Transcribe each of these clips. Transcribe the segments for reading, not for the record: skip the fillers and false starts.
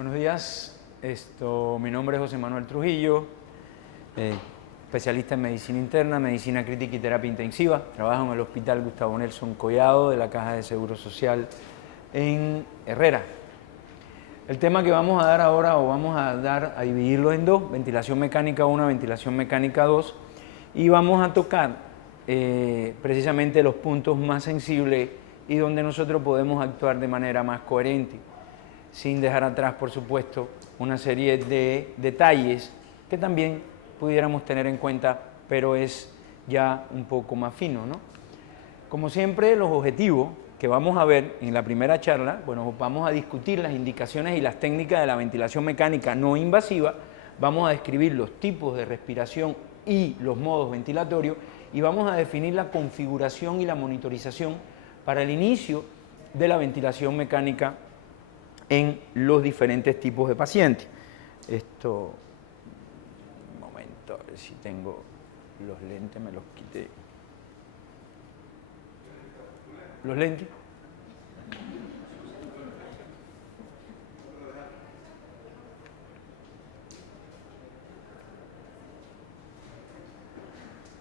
Buenos días, mi nombre es José Manuel Trujillo, especialista en medicina interna, medicina crítica y terapia intensiva. Trabajo en el Hospital Gustavo Nelson Collado de la Caja de Seguro Social en Herrera. El tema que vamos a dar ahora, o vamos a dividirlo en dos: ventilación mecánica 1, ventilación mecánica 2, y vamos a tocar precisamente los puntos más sensibles y donde nosotros podemos actuar de manera más coherente, sin dejar atrás, por supuesto, una serie de detalles que también pudiéramos tener en cuenta, pero es ya un poco más fino, ¿no? Como siempre, los objetivos que vamos a ver en la primera charla, bueno, vamos a discutir las indicaciones y las técnicas de la ventilación mecánica no invasiva, vamos a describir los tipos de respiración y los modos ventilatorios, y vamos a definir la configuración y la monitorización para el inicio de la ventilación mecánica en los diferentes tipos de pacientes. Un momento, a ver si tengo los lentes, me los quité. ¿Los lentes?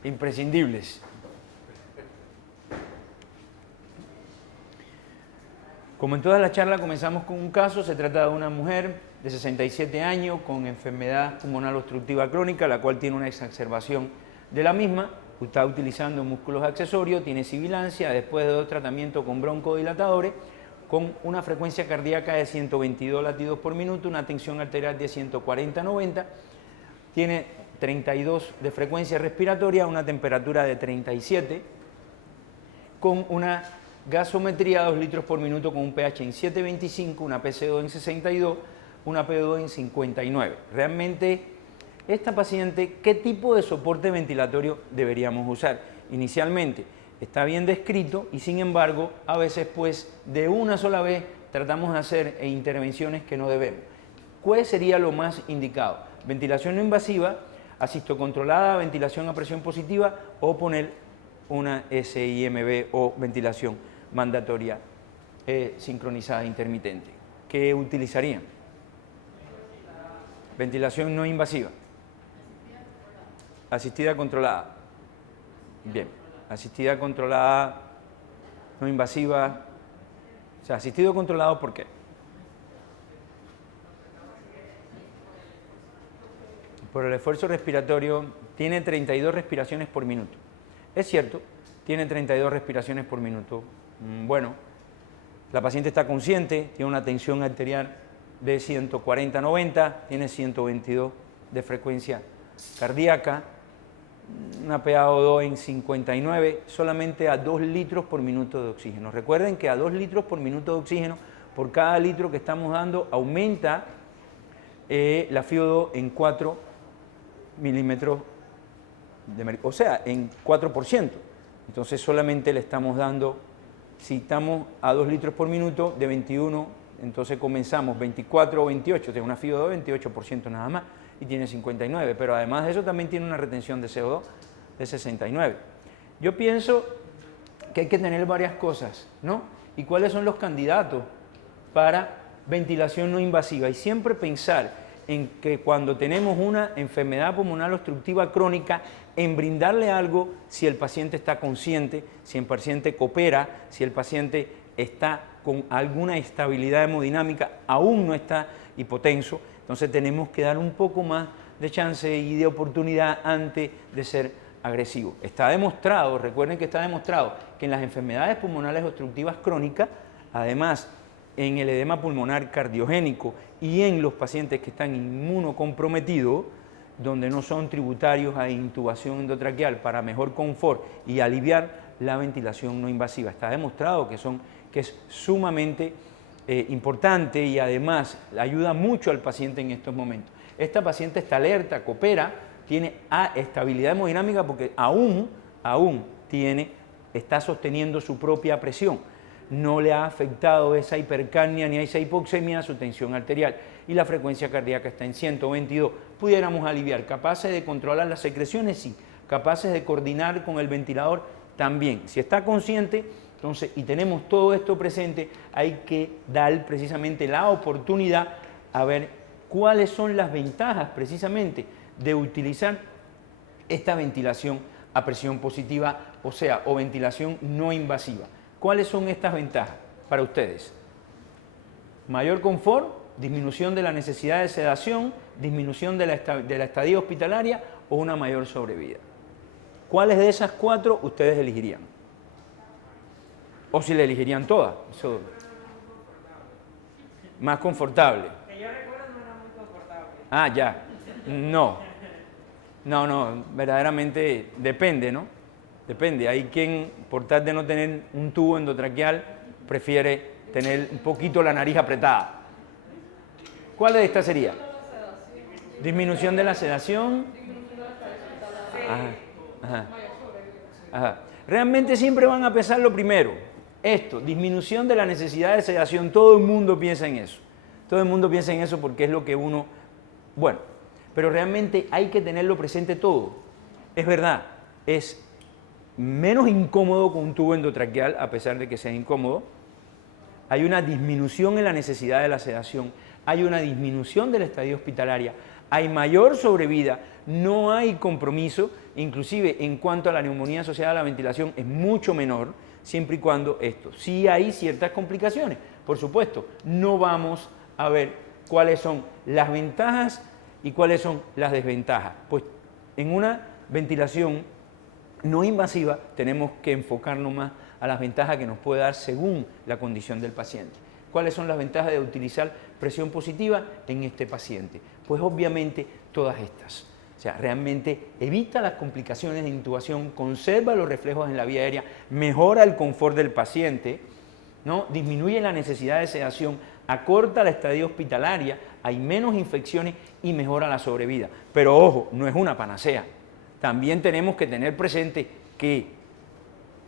Imprescindibles. Como en toda la charla, comenzamos con un caso. Se trata de una mujer de 67 años con enfermedad pulmonar obstructiva crónica, la cual tiene una exacerbación de la misma. Está utilizando músculos accesorios, tiene sibilancia después de 2 tratamientos con broncodilatadores, con una frecuencia cardíaca de 122 latidos por minuto, una tensión arterial de 140/90, tiene 32 de frecuencia respiratoria, una temperatura de 37, con una gasometría 2 litros por minuto con un pH en 7.25, una PCO en 62, una PO en 59. Realmente, esta paciente, ¿qué tipo de soporte ventilatorio deberíamos usar? Inicialmente está bien descrito y, sin embargo, a veces pues de una sola vez tratamos de hacer intervenciones que no debemos. ¿Cuál sería lo más indicado? Ventilación no invasiva, asistocontrolada, ventilación a presión positiva, o poner una SIMB o ventilación mandatoria sincronizada intermitente. ¿Qué utilizarían? Ventilación no invasiva. Asistida controlada. Bien, asistida controlada, no invasiva. O sea, asistido controlado, ¿por qué? Por el esfuerzo respiratorio. Tiene 32 respiraciones por minuto. Es cierto, tiene 32 respiraciones por minuto. Bueno, la paciente está consciente, tiene una tensión arterial de 140/90, tiene 122 de frecuencia cardíaca, una PaO2 en 59, solamente a 2 litros por minuto de oxígeno. Recuerden que a 2 litros por minuto de oxígeno, por cada litro que estamos dando, aumenta la FiO2 en 4 milímetros de mercurio, o sea, en 4%. Entonces solamente le estamos dando, si estamos a 2 litros por minuto de 21, entonces comenzamos 24 o 28, tiene una FiO2 de 28% nada más y tiene 59, pero además de eso también tiene una retención de CO2 de 69. Yo pienso que hay que tener varias cosas, ¿no? ¿Y cuáles son los candidatos para ventilación no invasiva? Y siempre pensar en que cuando tenemos una enfermedad pulmonar obstructiva crónica, en brindarle algo si el paciente está consciente, si el paciente coopera, si el paciente está con alguna estabilidad hemodinámica, aún no está hipotenso. Entonces tenemos que dar un poco más de chance y de oportunidad antes de ser agresivo. Está demostrado, recuerden que está demostrado que en las enfermedades pulmonares obstructivas crónicas, además en el edema pulmonar cardiogénico y en los pacientes que están inmunocomprometidos, donde no son tributarios a intubación endotraqueal para mejor confort y aliviar, la ventilación no invasiva. Está demostrado que es sumamente importante y además ayuda mucho al paciente en estos momentos. Esta paciente está alerta, coopera, tiene estabilidad hemodinámica porque aún está sosteniendo su propia presión. No le ha afectado esa hipercapnia ni esa hipoxemia a su tensión arterial y la frecuencia cardíaca está en 122. Pudiéramos aliviar. ¿Capaces de controlar las secreciones? Sí. ¿Capaces de coordinar con el ventilador? También. Si está consciente, entonces, y tenemos todo esto presente, hay que dar precisamente la oportunidad a ver cuáles son las ventajas precisamente de utilizar esta ventilación a presión positiva, o sea, o ventilación no invasiva. ¿Cuáles son estas ventajas para ustedes? Mayor confort, disminución de la necesidad de sedación, disminución de la estadía hospitalaria o una mayor sobrevida. ¿Cuáles de esas 4 ustedes elegirían? O si le elegirían todas. Eso. Más confortable. Que yo recuerdo no era muy confortable. Ah, ya. No, verdaderamente depende, ¿no? Depende. Hay quien, por tal de no tener un tubo endotraqueal, prefiere tener un poquito la nariz apretada. ¿Cuál de estas sería? Disminución de la sedación. Ajá. Realmente siempre van a pesar lo primero. Esto, disminución de la necesidad de sedación. Todo el mundo piensa en eso. Todo el mundo piensa en eso porque es lo que uno... Bueno, pero realmente hay que tenerlo presente todo. Es verdad, es menos incómodo con un tubo endotraqueal, a pesar de que sea incómodo. Hay una disminución en la necesidad de la sedación, hay una disminución de la estadía hospitalaria, hay mayor sobrevida, no hay compromiso, inclusive en cuanto a la neumonía asociada a la ventilación es mucho menor, siempre y cuando esto. Sí hay ciertas complicaciones, por supuesto, no vamos a ver cuáles son las ventajas y cuáles son las desventajas. Pues en una ventilación no invasiva tenemos que enfocarnos más a las ventajas que nos puede dar según la condición del paciente. ¿Cuáles son las ventajas de utilizar presión positiva en este paciente? Pues obviamente todas estas. O sea, realmente evita las complicaciones de intubación, conserva los reflejos en la vía aérea, mejora el confort del paciente, ¿no? Disminuye la necesidad de sedación, acorta la estadía hospitalaria, hay menos infecciones y mejora la sobrevida. Pero ojo, no es una panacea. También tenemos que tener presente que,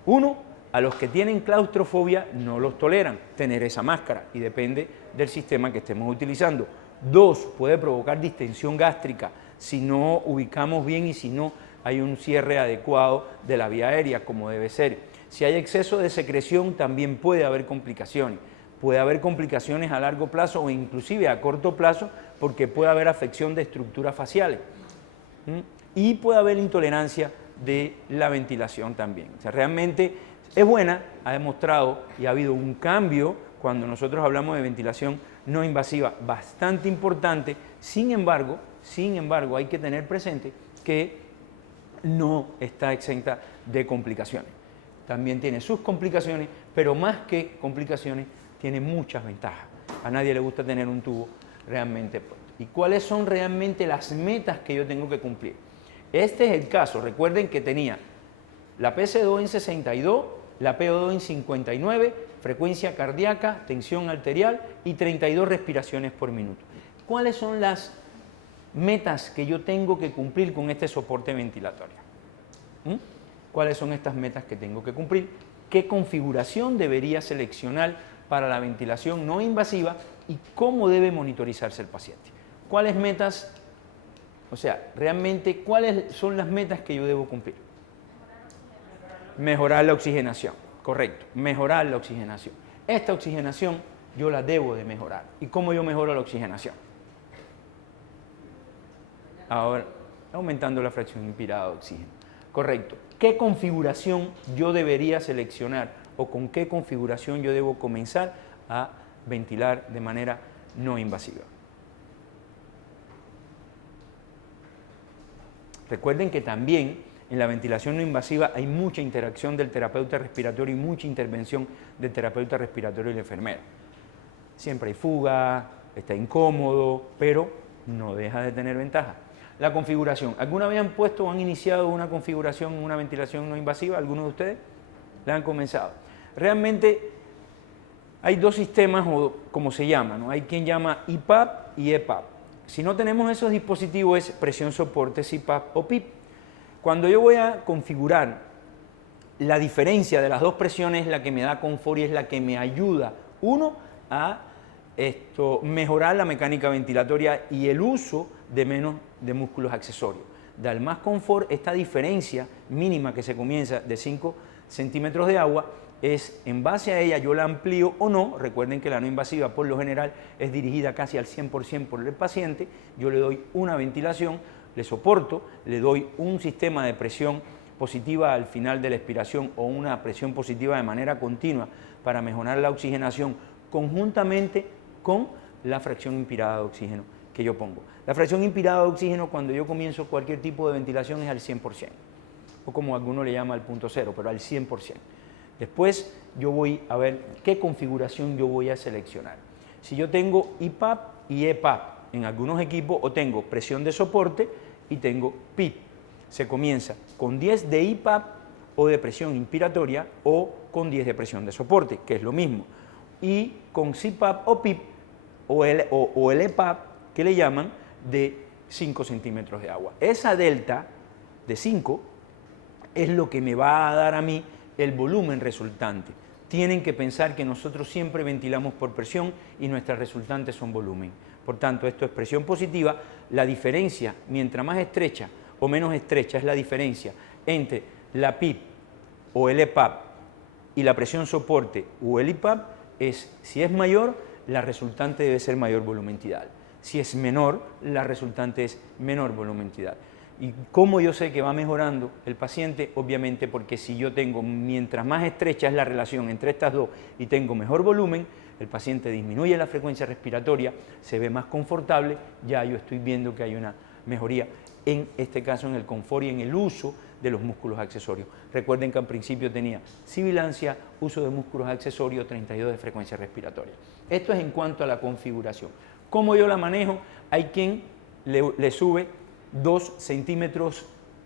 uno, a los que tienen claustrofobia no los toleran tener esa máscara y depende del sistema que estemos utilizando. 2, puede provocar distensión gástrica si no ubicamos bien y si no hay un cierre adecuado de la vía aérea como debe ser. Si hay exceso de secreción también puede haber complicaciones. Puede haber complicaciones a largo plazo o inclusive a corto plazo porque puede haber afección de estructuras faciales. Y puede haber intolerancia de la ventilación también. O sea, realmente es buena, ha demostrado y ha habido un cambio cuando nosotros hablamos de ventilación no invasiva bastante importante. Sin embargo, hay que tener presente que no está exenta de complicaciones. También tiene sus complicaciones, pero más que complicaciones, tiene muchas ventajas. A nadie le gusta tener un tubo realmente puesto. ¿Y cuáles son realmente las metas que yo tengo que cumplir? Este es el caso. Recuerden que tenía la PC2 en 62, la PO2 en 59, frecuencia cardíaca, tensión arterial y 32 respiraciones por minuto. ¿Cuáles son las metas que yo tengo que cumplir con este soporte ventilatorio? ¿Cuáles son estas metas que tengo que cumplir? ¿Qué configuración debería seleccionar para la ventilación no invasiva y cómo debe monitorizarse el paciente? ¿Cuáles metas, o sea, realmente cuáles son las metas que yo debo cumplir? Mejorar la oxigenación, correcto, mejorar la oxigenación. Esta oxigenación yo la debo de mejorar. ¿Y cómo yo mejoro la oxigenación? Ahora, aumentando la fracción inspirada de oxígeno. Correcto. ¿Qué configuración yo debería seleccionar o con qué configuración yo debo comenzar a ventilar de manera no invasiva? Recuerden que también en la ventilación no invasiva hay mucha interacción del terapeuta respiratorio y mucha intervención del terapeuta respiratorio y la enfermera. Siempre hay fuga, está incómodo, pero no deja de tener ventaja. La configuración. ¿Alguna vez han puesto o han iniciado una configuración, una ventilación no invasiva? ¿Algunos de ustedes la han comenzado? Realmente hay dos sistemas, o como se llama, ¿no? Hay quien llama IPAP y EPAP. Si no tenemos esos dispositivos es presión soporte CPAP o PIP. Cuando yo voy a configurar la diferencia de las dos presiones, la que me da confort y es la que me ayuda, uno, a mejorar la mecánica ventilatoria y el uso de menos de músculos accesorios. Dar más confort, esta diferencia mínima que se comienza de 5 centímetros de agua, es, en base a ella, yo la amplío o no. Recuerden que la no invasiva, por lo general, es dirigida casi al 100% por el paciente. Yo le doy una ventilación, le soporto, le doy un sistema de presión positiva al final de la expiración o una presión positiva de manera continua para mejorar la oxigenación conjuntamente con la fracción inspirada de oxígeno que yo pongo. La fracción inspirada de oxígeno cuando yo comienzo cualquier tipo de ventilación es al 100%, o como alguno le llama al punto cero, pero al 100%. Después yo voy a ver qué configuración yo voy a seleccionar. Si yo tengo IPAP y EPAP en algunos equipos, o tengo presión de soporte y tengo PIP. Se comienza con 10 de IPAP o de presión inspiratoria o con 10 de presión de soporte, que es lo mismo. Y con CPAP o PIP o el EPAP, que le llaman, de 5 centímetros de agua. Esa delta de 5 es lo que me va a dar a mí el volumen resultante. Tienen que pensar que nosotros siempre ventilamos por presión y nuestras resultantes son volumen. Por tanto, esto es presión positiva. La diferencia, mientras más estrecha o menos estrecha, es la diferencia entre la PIP o el EPAP y la presión soporte o el IPAP, es si es mayor, la resultante debe ser mayor volumen tidal. Si es menor, la resultante es menor volumen tidal. ¿Y cómo yo sé que va mejorando el paciente? Obviamente porque si yo tengo, mientras más estrecha es la relación entre estas dos y tengo mejor volumen, el paciente disminuye la frecuencia respiratoria, se ve más confortable, ya yo estoy viendo que hay una mejoría, en este caso en el confort y en el uso de los músculos accesorios. Recuerden que al principio tenía sibilancia, uso de músculos accesorios, 32 de frecuencia respiratoria. Esto es en cuanto a la configuración. ¿Cómo yo la manejo? Hay quien le sube 2 centímetros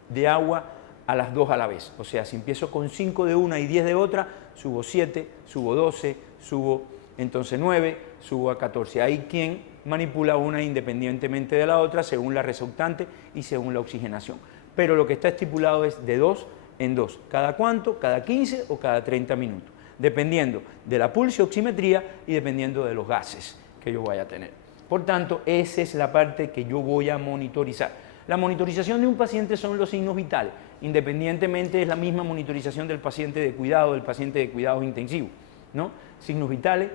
de agua a las dos a la vez. O sea, si empiezo con 5 de una y 10 de otra, subo 7, subo 12, subo entonces 9, subo a 14. Hay quien manipula una independientemente de la otra según la resultante y según la oxigenación. Pero lo que está estipulado es de 2 en 2. ¿Cada cuánto? Cada 15 o cada 30 minutos. Dependiendo de la pulsioximetría y dependiendo de los gases que yo vaya a tener. Por tanto, esa es la parte que yo voy a monitorizar. La monitorización de un paciente son los signos vitales. Independientemente es la misma monitorización del paciente de cuidado, del paciente de cuidados intensivos, ¿no? Signos vitales,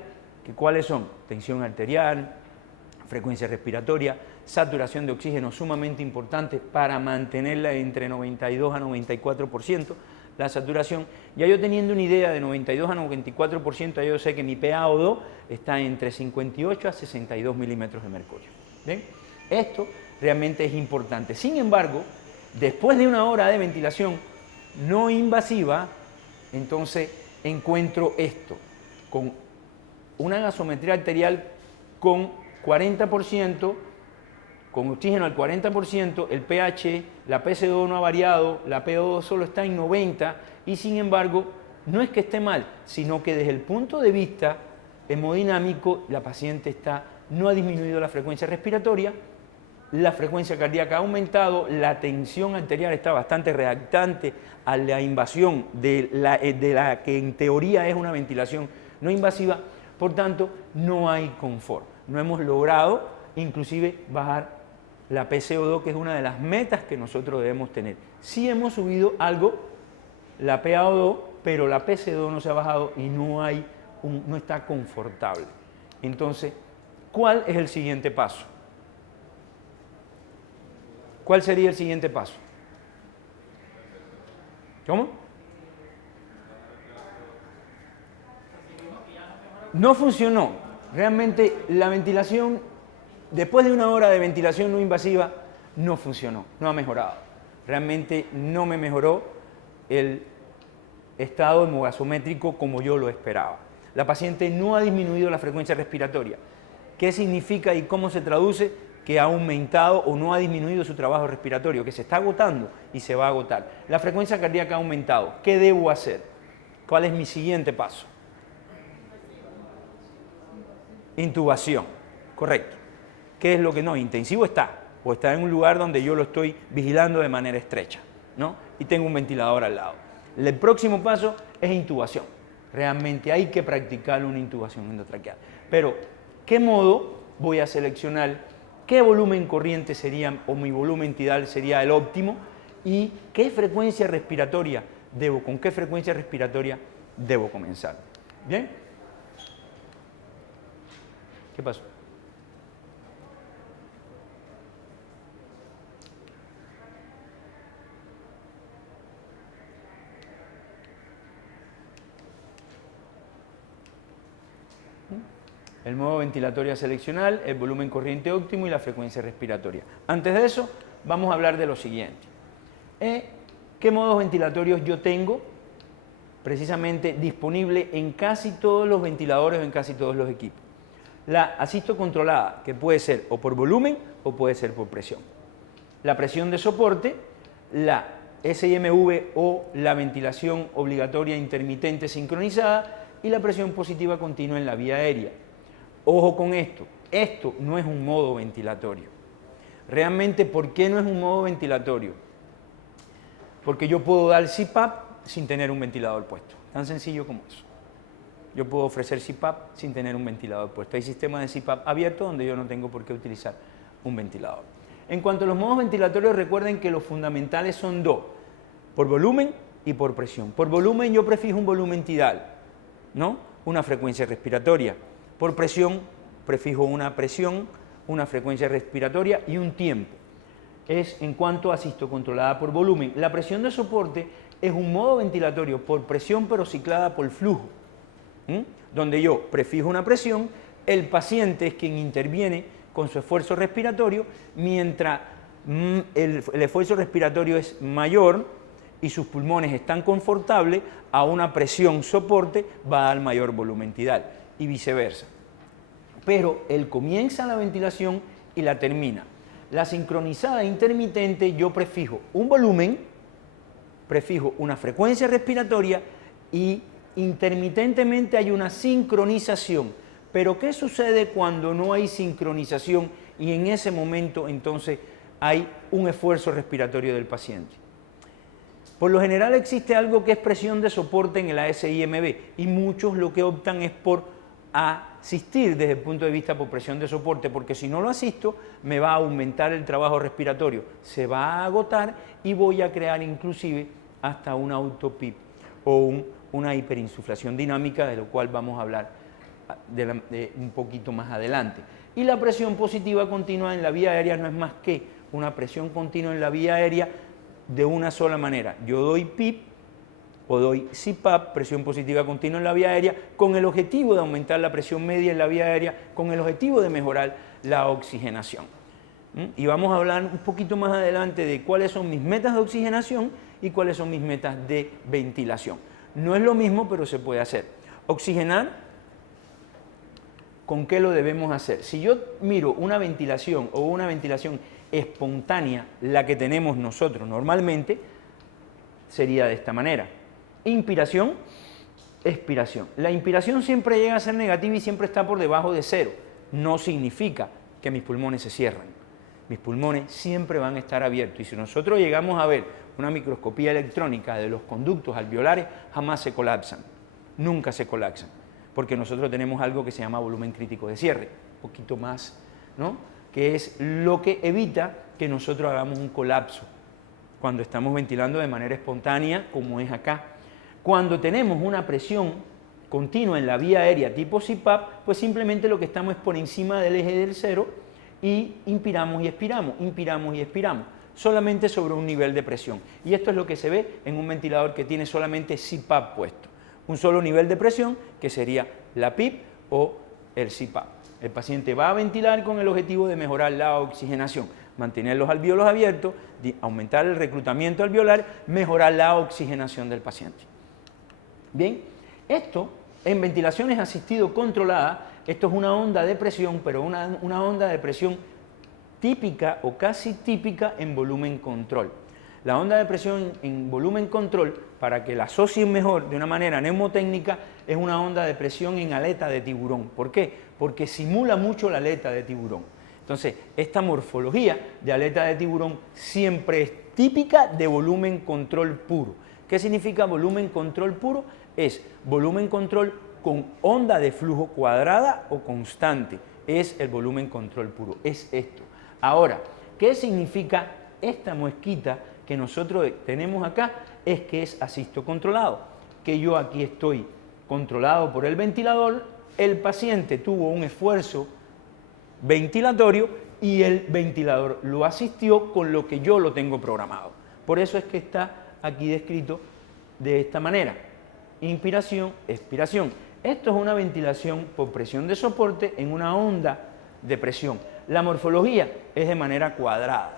que ¿cuáles son? Tensión arterial, frecuencia respiratoria, saturación de oxígeno sumamente importante para mantenerla entre 92 a 94%, la saturación. Ya yo teniendo una idea de 92 a 94%, ya yo sé que mi PaO2 está entre 58 a 62 milímetros de mercurio. ¿Bien? Esto realmente es importante. Sin embargo, después de una hora de ventilación no invasiva, entonces encuentro esto, con una gasometría arterial con 40%, con oxígeno al 40%, el pH, la PCO2 no ha variado, la PO2 solo está en 90 y sin embargo no es que esté mal, sino que desde el punto de vista hemodinámico la paciente no ha disminuido la frecuencia respiratoria, la frecuencia cardíaca ha aumentado, la tensión arterial está bastante reactante a la invasión de la que en teoría es una ventilación no invasiva, por tanto no hay confort. No hemos logrado inclusive bajar la PCO2, que es una de las metas que nosotros debemos tener. Sí hemos subido algo la PaO2, pero la PCO2 no se ha bajado y no está confortable. Entonces, ¿cuál es el siguiente paso? ¿Cuál sería el siguiente paso? ¿Cómo? No funcionó. Realmente la ventilación, después de una hora de ventilación no invasiva, no funcionó, no ha mejorado. Realmente no me mejoró el estado hemogasométrico como yo lo esperaba. La paciente no ha disminuido la frecuencia respiratoria. ¿Qué significa y cómo se traduce? Que ha aumentado o no ha disminuido su trabajo respiratorio, que se está agotando y se va a agotar. La frecuencia cardíaca ha aumentado. ¿Qué debo hacer? ¿Cuál es mi siguiente paso? Intubación, correcto. ¿Qué es lo que no? Intensivo está, o está en un lugar donde yo lo estoy vigilando de manera estrecha, ¿no? Y tengo un ventilador al lado. El próximo paso es intubación. Realmente hay que practicar una intubación endotraqueal. Pero, ¿qué modo voy a seleccionar? ¿Qué volumen corriente sería, o mi volumen tidal sería el óptimo? ¿Y qué frecuencia respiratoria con qué frecuencia respiratoria debo comenzar. ¿Bien? ¿Qué pasó? El modo ventilatorio a seleccionar, el volumen corriente óptimo y la frecuencia respiratoria. Antes de eso, vamos a hablar de lo siguiente. ¿Qué modos ventilatorios yo tengo precisamente disponible en casi todos los ventiladores o en casi todos los equipos? La asisto controlada, que puede ser o por volumen o puede ser por presión. La presión de soporte, la SIMV o la ventilación obligatoria intermitente sincronizada y la presión positiva continua en la vía aérea. Ojo con esto no es un modo ventilatorio. Realmente, ¿por qué no es un modo ventilatorio? Porque yo puedo dar CPAP sin tener un ventilador puesto. Tan sencillo como eso. Yo puedo ofrecer CPAP sin tener un ventilador puesto. Hay sistemas de CPAP abiertos donde yo no tengo por qué utilizar un ventilador. En cuanto a los modos ventilatorios, recuerden que los fundamentales son dos, por volumen y por presión. Por volumen yo prefijo un volumen tidal, ¿no? Una frecuencia respiratoria. Por presión prefijo una presión, una frecuencia respiratoria y un tiempo. Es en cuanto a asisto controlada por volumen. La presión de soporte es un modo ventilatorio por presión pero ciclada por flujo, donde yo prefijo una presión, el paciente es quien interviene con su esfuerzo respiratorio, mientras el esfuerzo respiratorio es mayor y sus pulmones están confortables, a una presión soporte va a dar mayor volumen tidal y viceversa. Pero él comienza la ventilación y la termina. La sincronizada intermitente yo prefijo un volumen, prefijo una frecuencia respiratoria y intermitentemente hay una sincronización. Pero ¿qué sucede cuando no hay sincronización y en ese momento entonces hay un esfuerzo respiratorio del paciente? Por lo general existe algo que es presión de soporte en el ASIMV y muchos lo que optan es por asistir desde el punto de vista por presión de soporte, porque si no lo asisto me va a aumentar el trabajo respiratorio, se va a agotar y voy a crear inclusive hasta una autopip o una hiperinsuflación dinámica, de lo cual vamos a hablar un poquito más adelante. Y la presión positiva continua en la vía aérea no es más que una presión continua en la vía aérea de una sola manera. Yo doy PIP o doy CPAP, presión positiva continua en la vía aérea, con el objetivo de aumentar la presión media en la vía aérea, con el objetivo de mejorar la oxigenación. Y vamos a hablar un poquito más adelante de cuáles son mis metas de oxigenación y cuáles son mis metas de ventilación. No es lo mismo, pero se puede hacer. Oxigenar, ¿con qué lo debemos hacer? Si yo miro una ventilación o una ventilación espontánea, la que tenemos nosotros normalmente, sería de esta manera. Inspiración, expiración. La inspiración siempre llega a ser negativa y siempre está por debajo de cero. No significa que mis pulmones se cierran. Mis pulmones siempre van a estar abiertos. Y si nosotros llegamos a ver una microscopía electrónica de los conductos alveolares, jamás se colapsan. Nunca se colapsan. Porque nosotros tenemos algo que se llama volumen crítico de cierre. Un poquito más, ¿no? Que es lo que evita que nosotros hagamos un colapso cuando estamos ventilando de manera espontánea, como es acá. Cuando tenemos una presión continua en la vía aérea tipo CPAP, pues simplemente lo que estamos es por encima del eje del cero y inspiramos y expiramos, solamente sobre un nivel de presión. Y esto es lo que se ve en un ventilador que tiene solamente CPAP puesto. Un solo nivel de presión, que sería la PIP o el CPAP. El paciente va a ventilar con el objetivo de mejorar la oxigenación, mantener los alvéolos abiertos, aumentar el reclutamiento alveolar, mejorar la oxigenación del paciente. Bien, esto en ventilaciones asistido controlada, esto es una onda de presión, pero una onda de presión típica o casi típica en volumen control. La onda de presión en volumen control, para que la asocien mejor de una manera mnemotécnica, es una onda de presión en aleta de tiburón. ¿Por qué? Porque simula mucho la aleta de tiburón. Entonces, esta morfología de aleta de tiburón siempre es típica de volumen control puro. ¿Qué significa volumen control puro? Es volumen control con onda de flujo cuadrada o constante. Es el volumen control puro, es esto. Ahora, ¿qué significa esta muesquita que nosotros tenemos acá? Es que es asisto controlado. que yo aquí estoy controlado por el ventilador, el paciente tuvo un esfuerzo ventilatorio y el ventilador lo asistió con lo que yo lo tengo programado. Por eso es que está aquí descrito de esta manera. Inspiración, expiración. Esto es una ventilación por presión de soporte en una onda de presión. La morfología es de manera cuadrada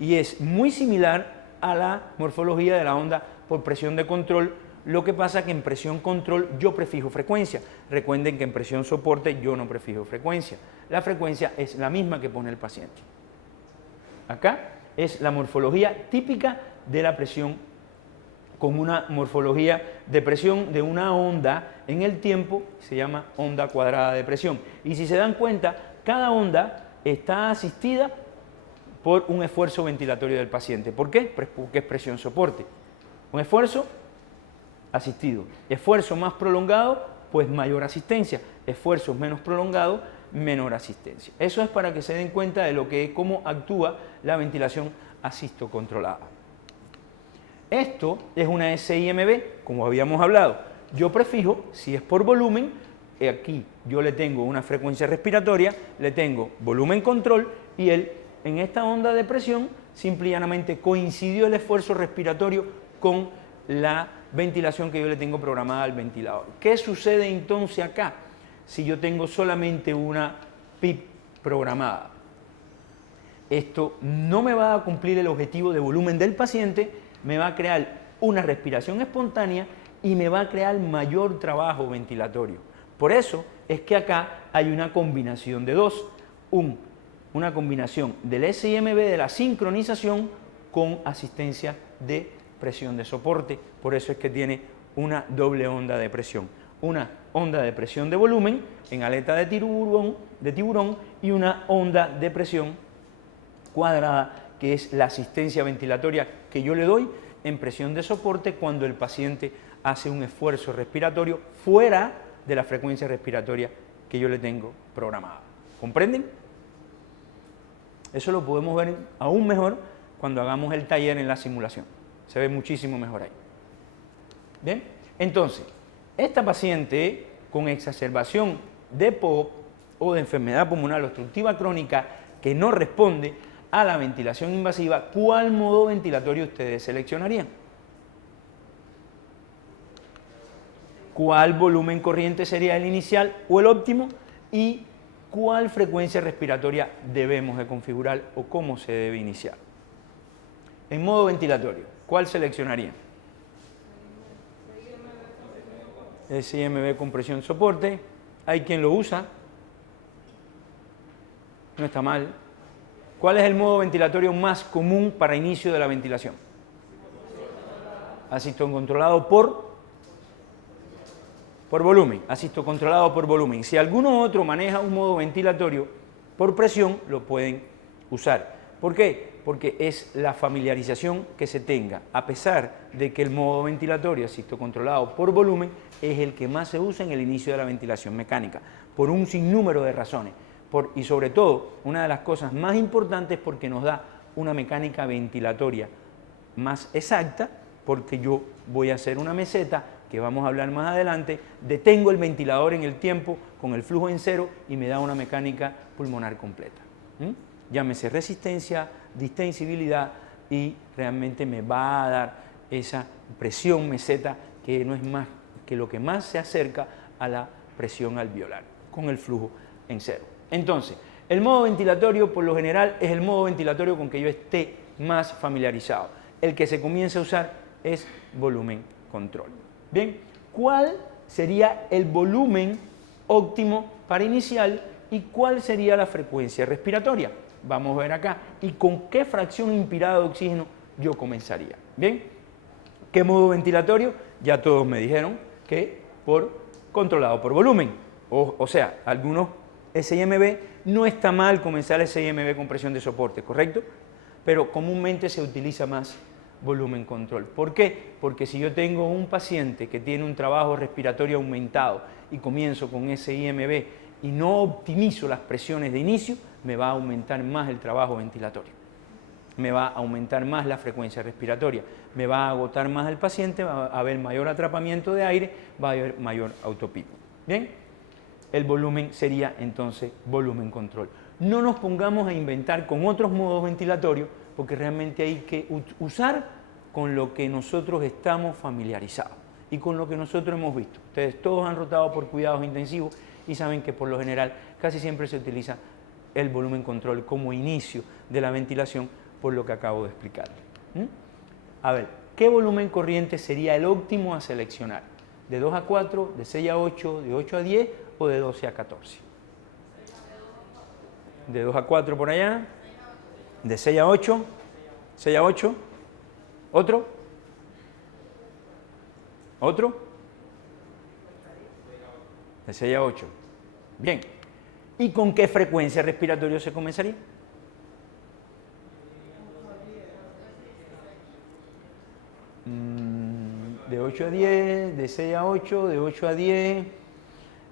y es muy similar a la morfología de la onda por presión de control. Lo que pasa que en presión control yo prefijo frecuencia. Recuerden que en presión soporte yo no prefijo frecuencia. La frecuencia es la misma que pone el paciente. Acá es la morfología típica de la presión con una morfología de presión de una onda en el tiempo, se llama onda cuadrada de presión. Y si se dan cuenta, cada onda está asistida por un esfuerzo ventilatorio del paciente. ¿Por qué? Porque es presión soporte. Un esfuerzo asistido. Esfuerzo más prolongado, pues mayor asistencia. Esfuerzos menos prolongados, menor asistencia. Eso es para que se den cuenta de lo que, cómo actúa la ventilación asistocontrolada. Esto es una SIMB, como habíamos hablado. Yo prefijo, si es por volumen, aquí yo le tengo una frecuencia respiratoria, le tengo volumen control y en esta onda de presión simple y llanamente coincidió el esfuerzo respiratorio con la ventilación que yo le tengo programada al ventilador. ¿Qué sucede entonces acá? Si yo tengo solamente una PIP programada. Esto no me va a cumplir el objetivo de volumen del paciente, me va a crear una respiración espontánea y me va a crear mayor trabajo ventilatorio. Por eso es que acá hay una combinación de dos. Una combinación del SIMB de la sincronización con asistencia de presión de soporte. Por eso es que tiene una doble onda de presión. Una onda de presión de volumen en aleta de tiburón y una onda de presión cuadrada, que es la asistencia ventilatoria que yo le doy en presión de soporte cuando el paciente hace un esfuerzo respiratorio fuera de la frecuencia respiratoria que yo le tengo programada. ¿Comprenden? Eso lo podemos ver aún mejor cuando hagamos el taller en la simulación. Se ve muchísimo mejor ahí. ¿Bien? Entonces, esta paciente con exacerbación de POP o de enfermedad pulmonar obstructiva crónica que no responde a la ventilación invasiva, ¿cuál modo ventilatorio ustedes seleccionarían? ¿Cuál volumen corriente sería el inicial o el óptimo? ¿Y cuál frecuencia respiratoria debemos de configurar o cómo se debe iniciar? En modo ventilatorio, ¿cuál seleccionarían? SIMB con presión soporte. Hay quien lo usa. No está mal. ¿Cuál es el modo ventilatorio más común para inicio de la ventilación? Asistocontrolado por volumen. Asistocontrolado por volumen. Si alguno otro maneja un modo ventilatorio por presión, lo pueden usar. ¿Por qué? Porque es la familiarización que se tenga, a pesar de que el modo ventilatorio asistocontrolado por volumen es el que más se usa en el inicio de la ventilación mecánica, por un sinnúmero de razones. Y sobre todo, una de las cosas más importantes porque nos da una mecánica ventilatoria más exacta, porque yo voy a hacer una meseta, que vamos a hablar más adelante, detengo el ventilador en el tiempo con el flujo en cero y me da una mecánica pulmonar completa. Llámese resistencia, distensibilidad y realmente me va a dar esa presión meseta que no es más que lo que más se acerca a la presión alveolar con el flujo en cero. Entonces, el modo ventilatorio por lo general es el modo ventilatorio con que yo esté más familiarizado. El que se comienza a usar es volumen control. Bien, ¿cuál sería el volumen óptimo para inicial y cuál sería la frecuencia respiratoria? Vamos a ver acá. ¿Y con qué fracción inspirada de oxígeno yo comenzaría? Bien, ¿qué modo ventilatorio? Ya todos me dijeron que controlado por volumen. O sea, algunos SIMB, no está mal comenzar SIMB con presión de soporte, ¿correcto? Pero comúnmente se utiliza más volumen control. ¿Por qué? Porque si yo tengo un paciente que tiene un trabajo respiratorio aumentado y comienzo con SIMB y no optimizo las presiones de inicio, me va a aumentar más el trabajo ventilatorio. me va a aumentar más la frecuencia respiratoria, me va a agotar más al paciente, va a haber mayor atrapamiento de aire, va a haber mayor autopico. Bien, el volumen sería entonces volumen control. No nos pongamos a inventar con otros modos ventilatorios, porque realmente hay que usar con lo que nosotros estamos familiarizados y con lo que nosotros hemos visto. Ustedes todos han rotado por cuidados intensivos y saben que por lo general casi siempre se utiliza el volumen control como inicio de la ventilación, por lo que acabo de explicar. A ver, ¿qué volumen corriente sería el óptimo a seleccionar? ¿De 2 a 4, de 6 a 8, de 8 a 10 o de 12 a 14? De 2 a 4 por allá, de 6 a 8, 6 a 8, ¿otro? ¿Otro? De 6 a 8. Bien. ¿Y con qué frecuencia respiratoria se comenzaría? De 8 a 10, de 6 a 8, de 8 a 10,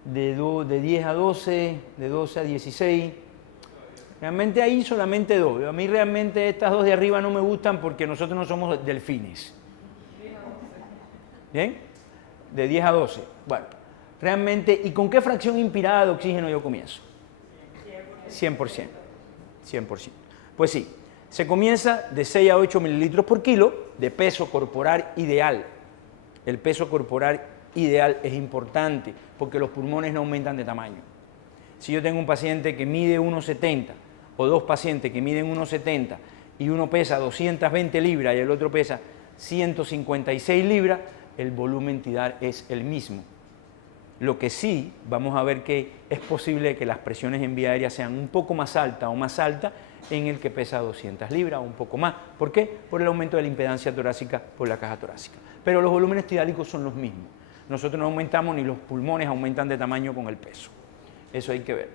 de 10 a 12, de 12 a 16. Realmente ahí solamente dos. A mí realmente estas dos de arriba no me gustan porque nosotros no somos delfines. ¿Bien? De 10 a 12. Bueno, realmente, ¿y con qué fracción inspirada de oxígeno yo comienzo? 100%. 100%. Pues sí, se comienza de 6 a 8 mililitros por kilo de peso corporal ideal. El peso corporal ideal es importante porque los pulmones no aumentan de tamaño. Si yo tengo un paciente que mide 1,70 o dos pacientes que miden 1,70 y uno pesa 220 libras y el otro pesa 156 libras, el volumen tidal es el mismo. Lo que sí, vamos a ver que es posible que las presiones en vía aérea sean un poco más altas o más altas en el que pesa 200 libras o un poco más. ¿Por qué? Por el aumento de la impedancia torácica por la caja torácica. Pero los volúmenes tidálicos son los mismos. Nosotros no aumentamos ni los pulmones aumentan de tamaño con el peso. Eso hay que ver.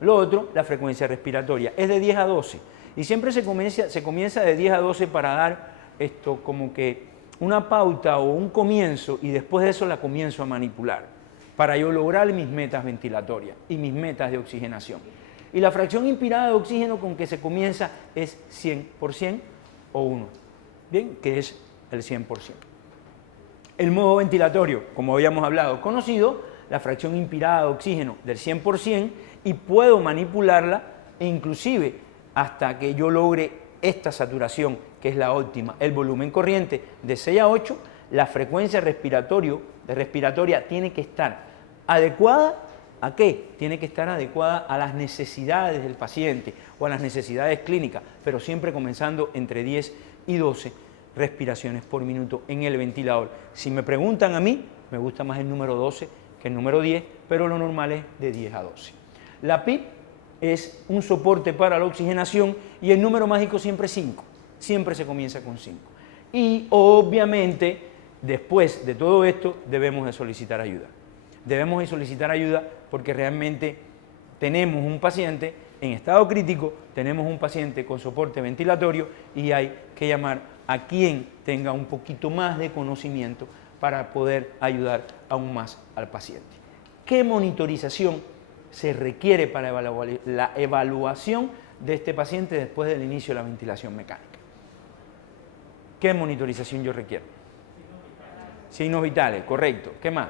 Lo otro, la frecuencia respiratoria, es de 10 a 12. Y siempre se comienza de 10 a 12 para dar esto como que una pauta o un comienzo y después de eso la comienzo a manipular para yo lograr mis metas ventilatorias y mis metas de oxigenación. Y la fracción inspirada de oxígeno con que se comienza es 100% o 1, ¿bien? Que es el 100%. El modo ventilatorio, como habíamos hablado, conocido, la fracción inspirada de oxígeno del 100% y puedo manipularla e inclusive hasta que yo logre esta saturación, que es la óptima, el volumen corriente de 6 a 8, la frecuencia respiratoria tiene que estar adecuada ¿a qué? Tiene que estar adecuada a las necesidades del paciente o a las necesidades clínicas, pero siempre comenzando entre 10 y 12 respiraciones por minuto en el ventilador. Si me preguntan a mí, me gusta más el número 12 que el número 10, pero lo normal es de 10 a 12. La PIP es un soporte para la oxigenación y el número mágico siempre es 5. Siempre se comienza con 5. Y obviamente, después de todo esto, debemos de solicitar ayuda. Debemos de solicitar ayuda porque realmente tenemos un paciente en estado crítico, tenemos un paciente con soporte ventilatorio y hay que llamar a quien tenga un poquito más de conocimiento para poder ayudar aún más al paciente. ¿Qué monitorización se requiere para la evaluación de este paciente después del inicio de la ventilación mecánica? ¿Qué monitorización yo requiero? Signos vitales, correcto. ¿Qué más?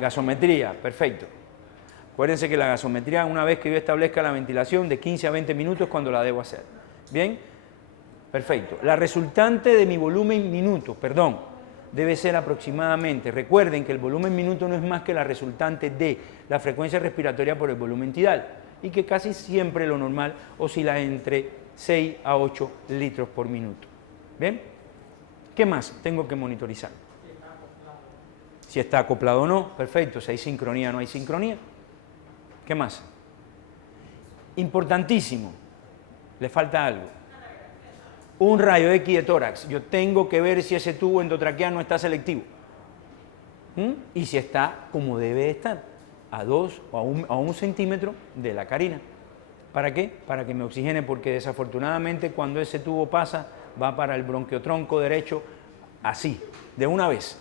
Gasometría, perfecto. Acuérdense que la gasometría, una vez que yo establezca la ventilación, de 15 a 20 minutos es cuando la debo hacer. ¿Bien? Perfecto. La resultante de mi volumen minuto, debe ser aproximadamente, recuerden que el volumen minuto no es más que la resultante de la frecuencia respiratoria por el volumen tidal y que casi siempre lo normal oscila entre 6 a 8 litros por minuto. ¿Bien? ¿Qué más tengo que monitorizar? Si está acoplado o no, perfecto. Si hay sincronía o no hay sincronía. ¿Qué más? Importantísimo, le falta algo. Un rayo X de tórax. Yo tengo que ver si ese tubo endotraqueal no está selectivo. Y si está como debe estar, a 2 o a 1 centímetro de la carina. ¿Para qué? Para que me oxigene, porque desafortunadamente cuando ese tubo pasa, va para el bronquiotronco derecho, así, de una vez.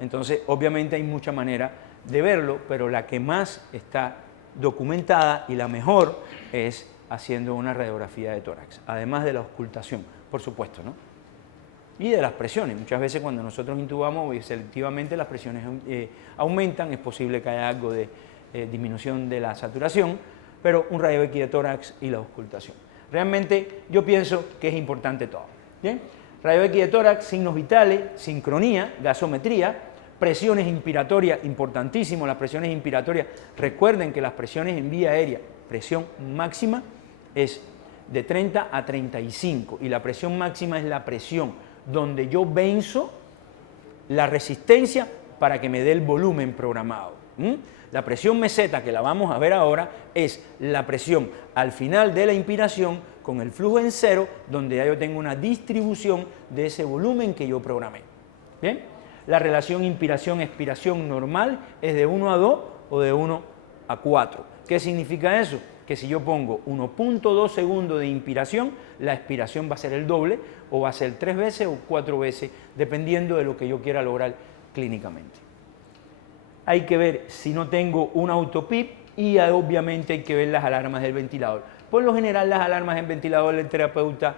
Entonces, obviamente hay mucha manera de verlo, pero la que más está documentada y la mejor es haciendo una radiografía de tórax, además de la auscultación, por supuesto, ¿no? Y de las presiones. Muchas veces cuando nosotros intubamos selectivamente las presiones aumentan, es posible que haya algo de disminución de la saturación, pero un rayo X de tórax y la auscultación. Realmente yo pienso que es importante todo. ¿Bien? Rayo X de tórax, signos vitales, sincronía, gasometría, presiones inspiratorias, importantísimo, las presiones inspiratorias. Recuerden que las presiones en vía aérea, presión máxima es de 30 a 35 y la presión máxima es la presión donde yo venzo la resistencia para que me dé el volumen programado. La presión meseta, que la vamos a ver ahora, es la presión al final de la inspiración con el flujo en cero, donde ya yo tengo una distribución de ese volumen que yo programé. ¿Bien? La relación inspiración-expiración normal es de 1 a 2 o de 1 a 4. ¿Qué significa eso? Que si yo pongo 1.2 segundos de inspiración, la expiración va a ser el doble o va a ser 3 veces o 4 veces, dependiendo de lo que yo quiera lograr clínicamente. Hay que ver si no tengo un autopip y obviamente hay que ver las alarmas del ventilador. Por lo general las alarmas del ventilador del terapeuta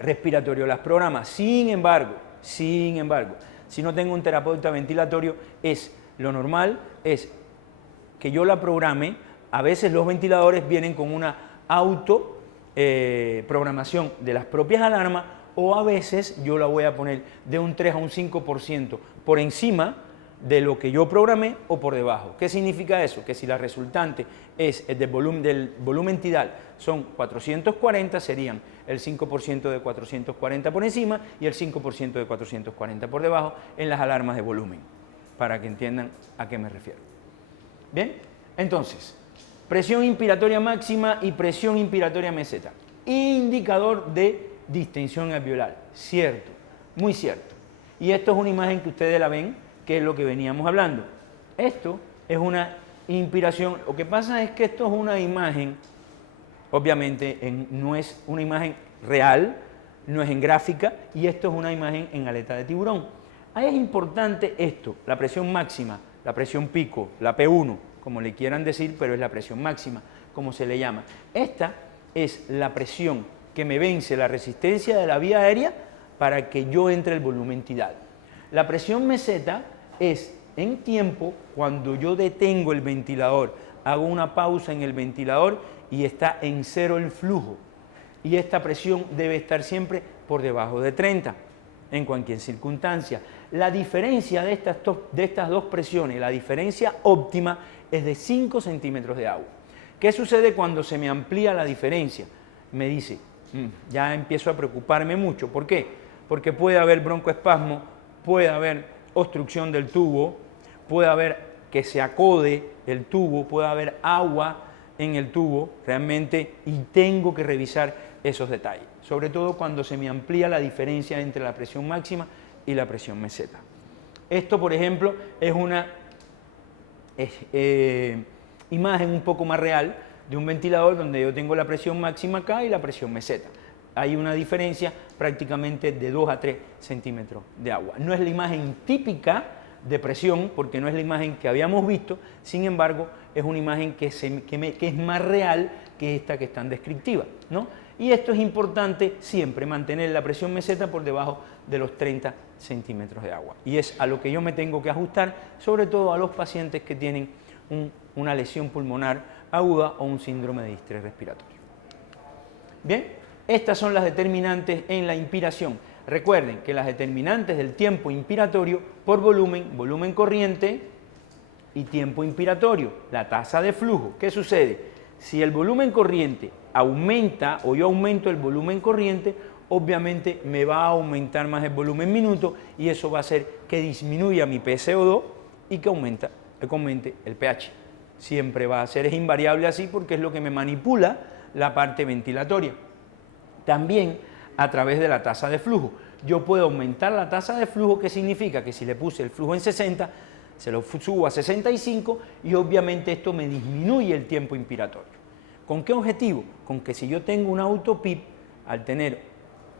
respiratorio las programa. Sin embargo, si no tengo un terapeuta ventilatorio, lo normal es que yo la programe. A veces los ventiladores vienen con una programación de las propias alarmas o a veces yo la voy a poner de un 3 a un 5% por encima de lo que yo programé o por debajo. ¿Qué significa eso? Que si la resultante es del volumen tidal son 440, serían el 5% de 440 por encima y el 5% de 440 por debajo en las alarmas de volumen, para que entiendan a qué me refiero. Bien, entonces, presión inspiratoria máxima y presión inspiratoria meseta. Indicador de distensión alveolar. Cierto, muy cierto. Y esto es una imagen que ustedes la ven, que es lo que veníamos hablando. Esto es una inspiración. Lo que pasa es que esto es una imagen, obviamente no es una imagen real, no es en gráfica, y esto es una imagen en aleta de tiburón. Ahí es importante esto, la presión máxima, la presión pico, la P1, como le quieran decir, pero es la presión máxima, como se le llama. Esta es la presión que me vence la resistencia de la vía aérea para que yo entre el volumen tidal. La presión meseta es en tiempo cuando yo detengo el ventilador, hago una pausa en el ventilador y está en cero el flujo. Y esta presión debe estar siempre por debajo de 30, en cualquier circunstancia. La diferencia de estas dos presiones, la diferencia óptima, es de 5 centímetros de agua. ¿Qué sucede cuando se me amplía la diferencia? Me dice, ya empiezo a preocuparme mucho. ¿Por qué? Porque puede haber broncoespasmo, puede haber obstrucción del tubo, puede haber que se acode el tubo, puede haber agua en el tubo realmente y tengo que revisar esos detalles, sobre todo cuando se me amplía la diferencia entre la presión máxima y la presión meseta. Esto, por ejemplo, es una imagen un poco más real de un ventilador donde yo tengo la presión máxima acá y la presión meseta. Hay una diferencia prácticamente de 2 a 3 centímetros de agua. No es la imagen típica de presión, porque no es la imagen que habíamos visto, sin embargo, es una imagen que es más real que esta que es tan descriptiva, ¿no? Y esto es importante siempre, mantener la presión meseta por debajo de los 30 centímetros de agua. Y es a lo que yo me tengo que ajustar, sobre todo a los pacientes que tienen una lesión pulmonar aguda o un síndrome de distrés respiratorio. Bien. Estas son las determinantes en la inspiración. Recuerden que las determinantes del tiempo inspiratorio por volumen, volumen corriente y tiempo inspiratorio, la tasa de flujo. ¿Qué sucede? Si el volumen corriente aumenta o yo aumento el volumen corriente, obviamente me va a aumentar más el volumen minuto y eso va a hacer que disminuya mi PCO2 y que aumente el pH. Siempre va a ser, es invariable así porque es lo que me manipula la parte ventilatoria. También a través de la tasa de flujo. Yo puedo aumentar la tasa de flujo, que significa que si le puse el flujo en 60, se lo subo a 65 y obviamente esto me disminuye el tiempo inspiratorio. ¿Con qué objetivo? Con que si yo tengo un autopip, al tener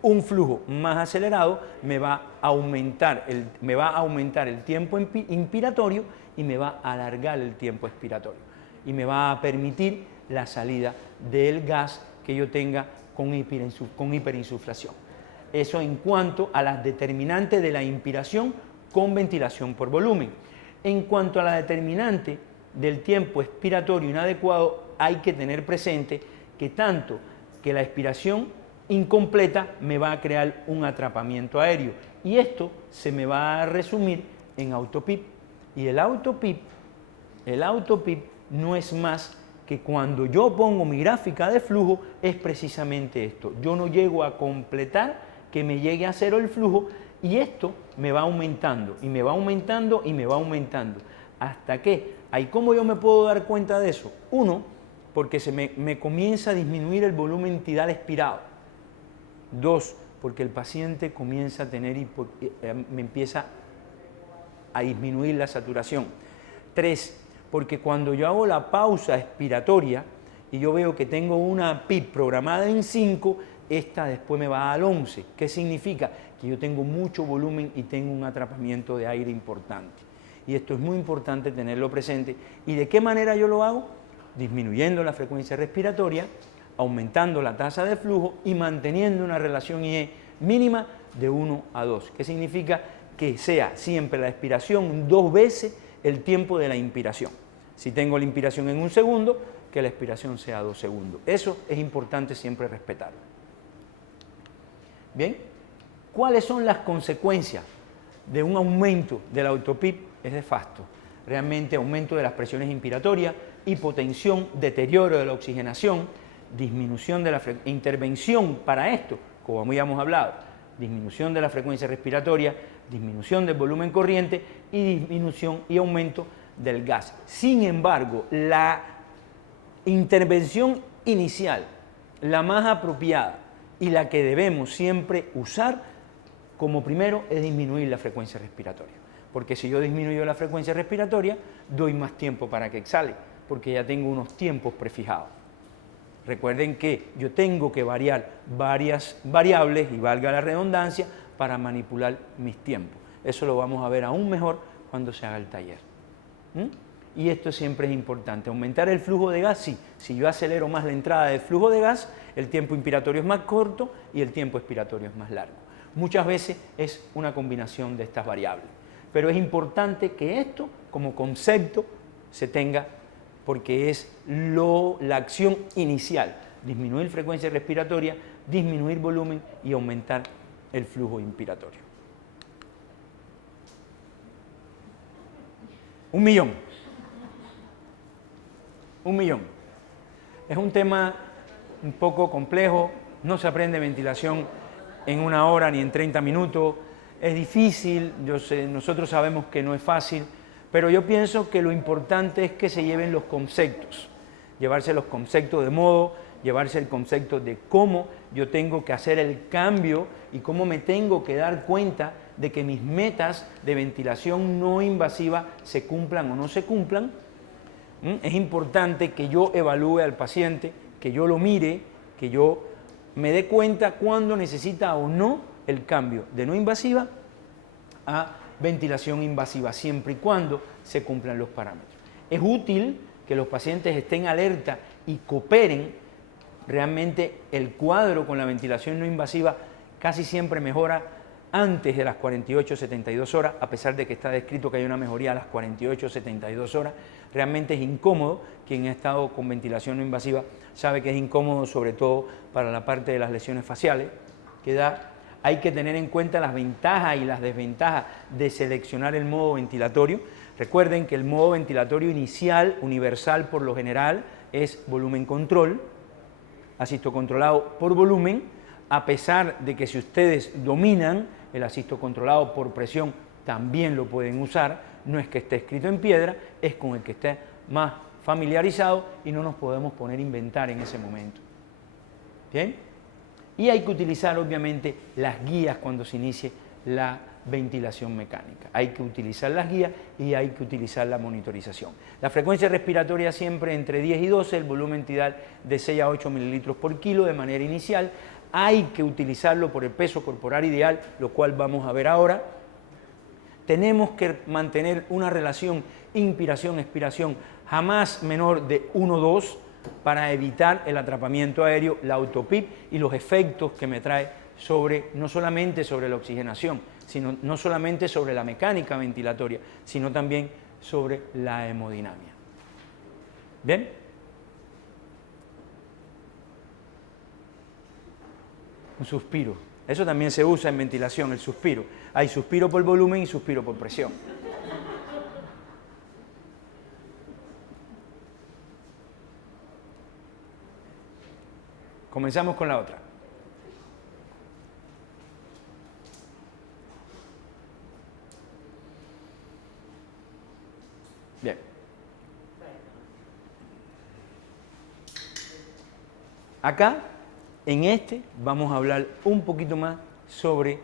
un flujo más acelerado, me va a aumentar el tiempo inspiratorio y me va a alargar el tiempo expiratorio. Y me va a permitir la salida del gas que yo tenga con hiperinsuflación. Eso en cuanto a las determinantes de la inspiración con ventilación por volumen. En cuanto a la determinante del tiempo expiratorio inadecuado, hay que tener presente que tanto que la expiración incompleta me va a crear un atrapamiento aéreo y esto se me va a resumir en autopip. Y el autopip no es más que cuando yo pongo mi gráfica de flujo es precisamente esto. Yo no llego a completar que me llegue a cero el flujo y esto me va aumentando y me va aumentando y me va aumentando. ¿Hasta qué? Ahí, ¿cómo yo me puedo dar cuenta de eso? Uno, porque me comienza a disminuir el volumen tidal expirado. Dos, porque el paciente comienza a tener, me empieza a disminuir la saturación. Tres, porque cuando yo hago la pausa expiratoria y yo veo que tengo una PIP programada en 5, esta después me va al 11. ¿Qué significa? Que yo tengo mucho volumen y tengo un atrapamiento de aire importante. Y esto es muy importante tenerlo presente. ¿Y de qué manera yo lo hago? Disminuyendo la frecuencia respiratoria, aumentando la tasa de flujo y manteniendo una relación IE mínima de 1 a 2. ¿Qué significa? Que sea siempre la expiración 2 veces el tiempo de la inspiración. Si tengo la inspiración en 1 segundo, que la expiración sea 2 segundos. Eso es importante siempre respetarlo. Bien, ¿cuáles son las consecuencias de un aumento del autopip? Es nefasto. Realmente aumento de las presiones inspiratorias, hipotensión, deterioro de la oxigenación, disminución de la intervención para esto, como habíamos hablado, disminución de la frecuencia respiratoria, disminución del volumen corriente y disminución y aumento del gas. Sin embargo, la intervención inicial, la más apropiada y la que debemos siempre usar como primero es disminuir la frecuencia respiratoria. Porque si yo disminuyo la frecuencia respiratoria, doy más tiempo para que exhale, porque ya tengo unos tiempos prefijados. Recuerden que yo tengo que variar varias variables, y valga la redundancia, para manipular mis tiempos. Eso lo vamos a ver aún mejor cuando se haga el taller. Y esto siempre es importante. Aumentar el flujo de gas, sí. Si yo acelero más la entrada del flujo de gas, el tiempo inspiratorio es más corto y el tiempo expiratorio es más largo. Muchas veces es una combinación de estas variables. Pero es importante que esto, como concepto, se tenga, porque es la acción inicial. Disminuir frecuencia respiratoria, disminuir volumen y aumentar el flujo inspiratorio. 1 millón. 1 millón. Es un tema un poco complejo, no se aprende ventilación en 1 hora ni en 30 minutos, es difícil, yo sé, nosotros sabemos que no es fácil, pero yo pienso que lo importante es que se lleven los conceptos, llevarse los conceptos de modo, llevarse el concepto de cómo yo tengo que hacer el cambio y cómo me tengo que dar cuenta de que mis metas de ventilación no invasiva se cumplan o no se cumplan. Es importante que yo evalúe al paciente, que yo lo mire, que yo me dé cuenta cuándo necesita o no el cambio de no invasiva a ventilación invasiva, siempre y cuando se cumplan los parámetros. Es útil que los pacientes estén alerta y cooperen. Realmente el cuadro con la ventilación no invasiva casi siempre mejora antes de las 48-72 horas, a pesar de que está descrito que hay una mejoría a las 48-72 horas. Realmente es incómodo. Quien ha estado con ventilación no invasiva sabe que es incómodo, sobre todo para la parte de las lesiones faciales que da. Hay que tener en cuenta las ventajas y las desventajas de seleccionar el modo ventilatorio. Recuerden que el modo ventilatorio inicial, universal por lo general, es volumen control, asisto controlado por volumen, a pesar de que si ustedes dominan el asisto controlado por presión, también lo pueden usar. No es que esté escrito en piedra, es con el que esté más familiarizado y no nos podemos poner a inventar en ese momento. ¿Bien? Y hay que utilizar obviamente las guías cuando se inicie la ventilación mecánica. Hay que utilizar las guías y hay que utilizar la monitorización. La frecuencia respiratoria siempre entre 10 y 12, el volumen tidal de 6 a 8 mililitros por kilo de manera inicial. Hay que utilizarlo por el peso corporal ideal, lo cual vamos a ver ahora. Tenemos que mantener una relación inspiración-expiración jamás menor de 1-2, para evitar el atrapamiento aéreo, la autopip y los efectos que me trae sobre, no solamente sobre la oxigenación, sino no solamente sobre la mecánica ventilatoria, sino también sobre la hemodinamia. ¿Bien? Un suspiro. Eso también se usa en ventilación, el suspiro. Hay suspiro por volumen y suspiro por presión. Comenzamos con la otra. Bien. Acá, en este, vamos a hablar un poquito más sobre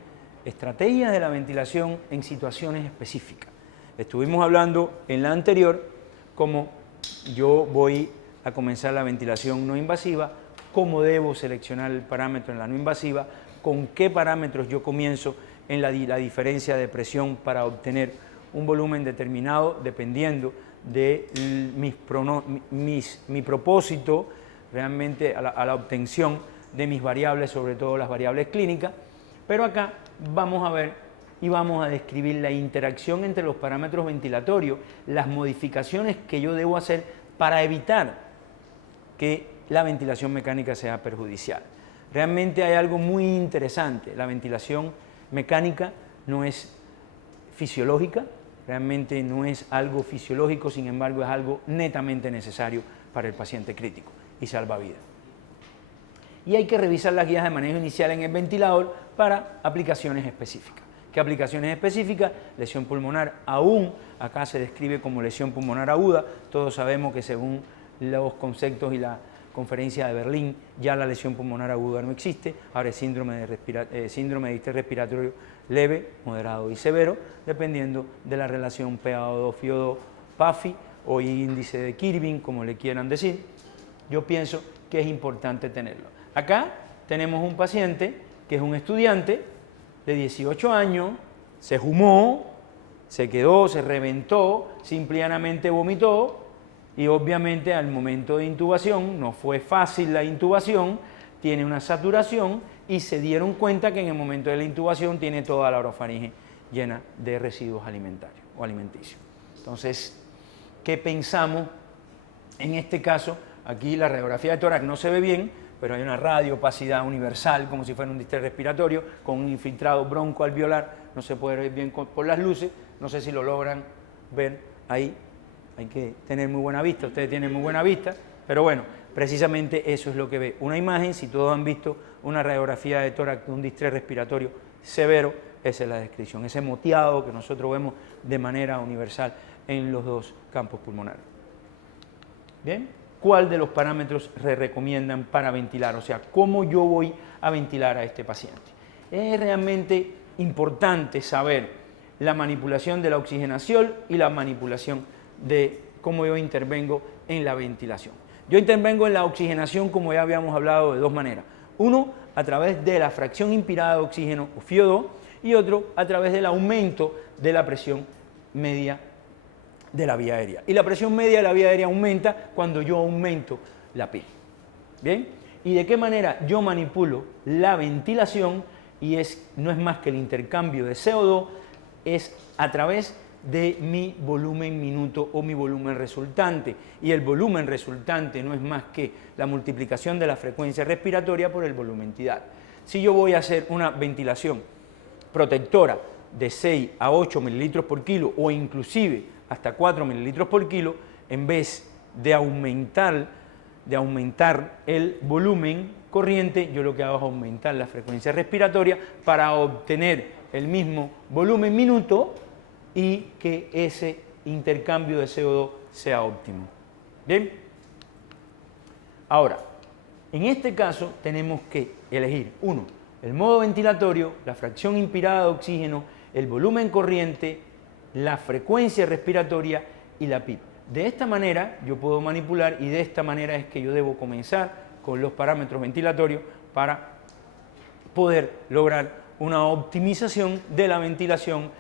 estrategias de la ventilación en situaciones específicas. Estuvimos hablando en la anterior cómo yo voy a comenzar la ventilación no invasiva, cómo debo seleccionar el parámetro en la no invasiva, con qué parámetros yo comienzo en la diferencia de presión para obtener un volumen determinado dependiendo de mi propósito realmente a la obtención de mis variables, sobre todo las variables clínicas. Pero acá vamos a ver y vamos a describir la interacción entre los parámetros ventilatorios, las modificaciones que yo debo hacer para evitar que la ventilación mecánica sea perjudicial. Realmente hay algo muy interesante. La ventilación mecánica no es fisiológica, realmente no es algo fisiológico, sin embargo es algo netamente necesario para el paciente crítico y salva vidas. Y hay que revisar las guías de manejo inicial en el ventilador para aplicaciones específicas. ¿Qué aplicaciones específicas? Lesión pulmonar, aún acá se describe como lesión pulmonar aguda. Todos sabemos que según los conceptos y la conferencia de Berlín, ya la lesión pulmonar aguda no existe, ahora es síndrome de distrés respiratorio leve, moderado y severo, dependiendo de la relación PaO2, FiO2, PAFI o índice de Kirby, como le quieran decir. Yo pienso que es importante tenerlo. Acá tenemos un paciente que es un estudiante de 18 años, se fumó, se quedó, se reventó, simplemente vomitó y obviamente al momento de intubación, no fue fácil la intubación, tiene una saturación y se dieron cuenta que en el momento de la intubación tiene toda la orofaringe llena de residuos alimentarios o alimenticios. Entonces, ¿qué pensamos en este caso? Aquí la radiografía de tórax no se ve bien, pero hay una radiopacidad universal, como si fuera un distrés respiratorio, con un infiltrado broncoalveolar, no se puede ver bien por las luces, no sé si lo logran ver ahí, hay que tener muy buena vista, ustedes tienen muy buena vista, pero bueno, precisamente eso es lo que ve. Una imagen, si todos han visto una radiografía de tórax de un distrés respiratorio severo, esa es la descripción, ese moteado que nosotros vemos de manera universal en los dos campos pulmonares. ¿Bien? ¿Cuál de los parámetros se recomiendan para ventilar? O sea, ¿cómo yo voy a ventilar a este paciente? Es realmente importante saber la manipulación de la oxigenación y la manipulación de cómo yo intervengo en la ventilación. Yo intervengo en la oxigenación, como ya habíamos hablado, de dos maneras. Uno, a través de la fracción inspirada de oxígeno, o FiO2, y otro, a través del aumento de la presión media de la vía aérea. Y la presión media de la vía aérea aumenta cuando yo aumento la PI. ¿Bien? ¿Y de qué manera yo manipulo la ventilación? Y no es más que el intercambio de CO2, es a través de mi volumen minuto o mi volumen resultante. Y el volumen resultante no es más que la multiplicación de la frecuencia respiratoria por el volumen tidal. Si yo voy a hacer una ventilación protectora de 6 a 8 mililitros por kilo o inclusive hasta 4 mililitros por kilo, en vez de aumentar el volumen corriente, yo lo que hago es aumentar la frecuencia respiratoria para obtener el mismo volumen minuto y que ese intercambio de CO2 sea óptimo. ¿Bien? Ahora, en este caso tenemos que elegir, uno, el modo ventilatorio, la fracción inspirada de oxígeno, el volumen corriente, la frecuencia respiratoria y la PIP. De esta manera yo puedo manipular y de esta manera es que yo debo comenzar con los parámetros ventilatorios para poder lograr una optimización de la ventilación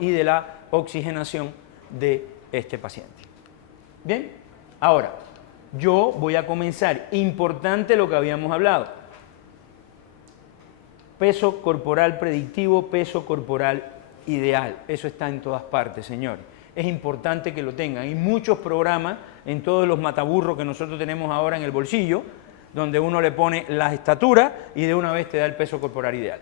y de la oxigenación de este paciente. Bien, ahora, yo voy a comenzar. Importante lo que habíamos hablado. Peso corporal predictivo, peso corporal ideal. Eso está en todas partes, señores. Es importante que lo tengan. Hay muchos programas en todos los mataburros que nosotros tenemos ahora en el bolsillo, donde uno le pone las estaturas y de una vez te da el peso corporal ideal.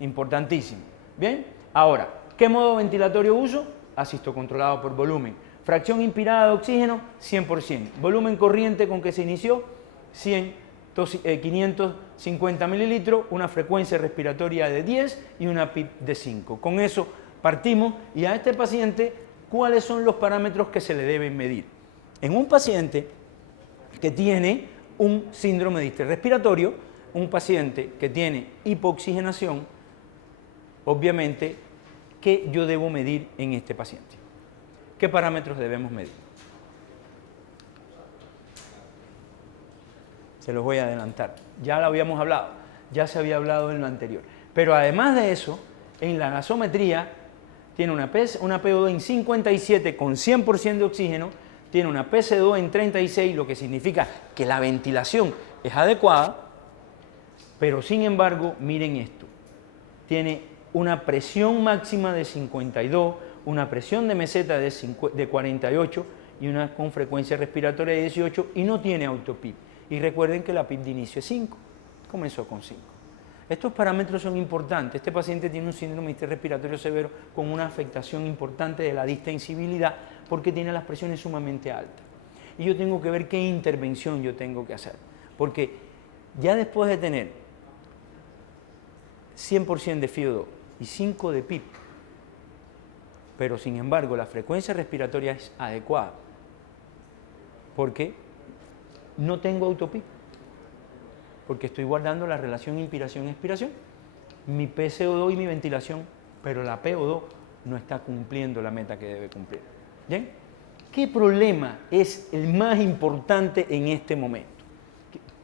Importantísimo. Bien, ahora, ¿qué modo ventilatorio uso? Asisto controlado por volumen. Fracción inspirada de oxígeno, 100%. Volumen corriente con que se inició, 550 mililitros, una frecuencia respiratoria de 10 y una PIP de 5. Con eso partimos y a este paciente, ¿cuáles son los parámetros que se le deben medir? En un paciente que tiene un síndrome de distrés respiratorio, un paciente que tiene hipoxigenación, obviamente, ¿qué yo debo medir en este paciente? ¿Qué parámetros debemos medir? Se los voy a adelantar. Ya lo habíamos hablado, ya se había hablado en lo anterior. Pero además de eso, en la gasometría tiene una PO2 en 57 con 100% de oxígeno, tiene una PC2 en 36, lo que significa que la ventilación es adecuada, pero sin embargo, miren esto, tiene una presión máxima de 52, una presión de meseta de 48 y una con frecuencia respiratoria de 18 y no tiene autopip. Y recuerden que la PIP de inicio es 5, comenzó con 5. Estos parámetros son importantes. Este paciente tiene un síndrome de distrés respiratorio severo con una afectación importante de la distensibilidad porque tiene las presiones sumamente altas. Y yo tengo que ver qué intervención yo tengo que hacer. Porque ya después de tener 100% de FiO2 y 5 de PIP, pero sin embargo la frecuencia respiratoria es adecuada, porque no tengo autopip, porque estoy guardando la relación inspiración-expiración, mi PCO2 y mi ventilación, pero la PO2 no está cumpliendo la meta que debe cumplir. ¿Bien? ¿Qué problema es el más importante en este momento?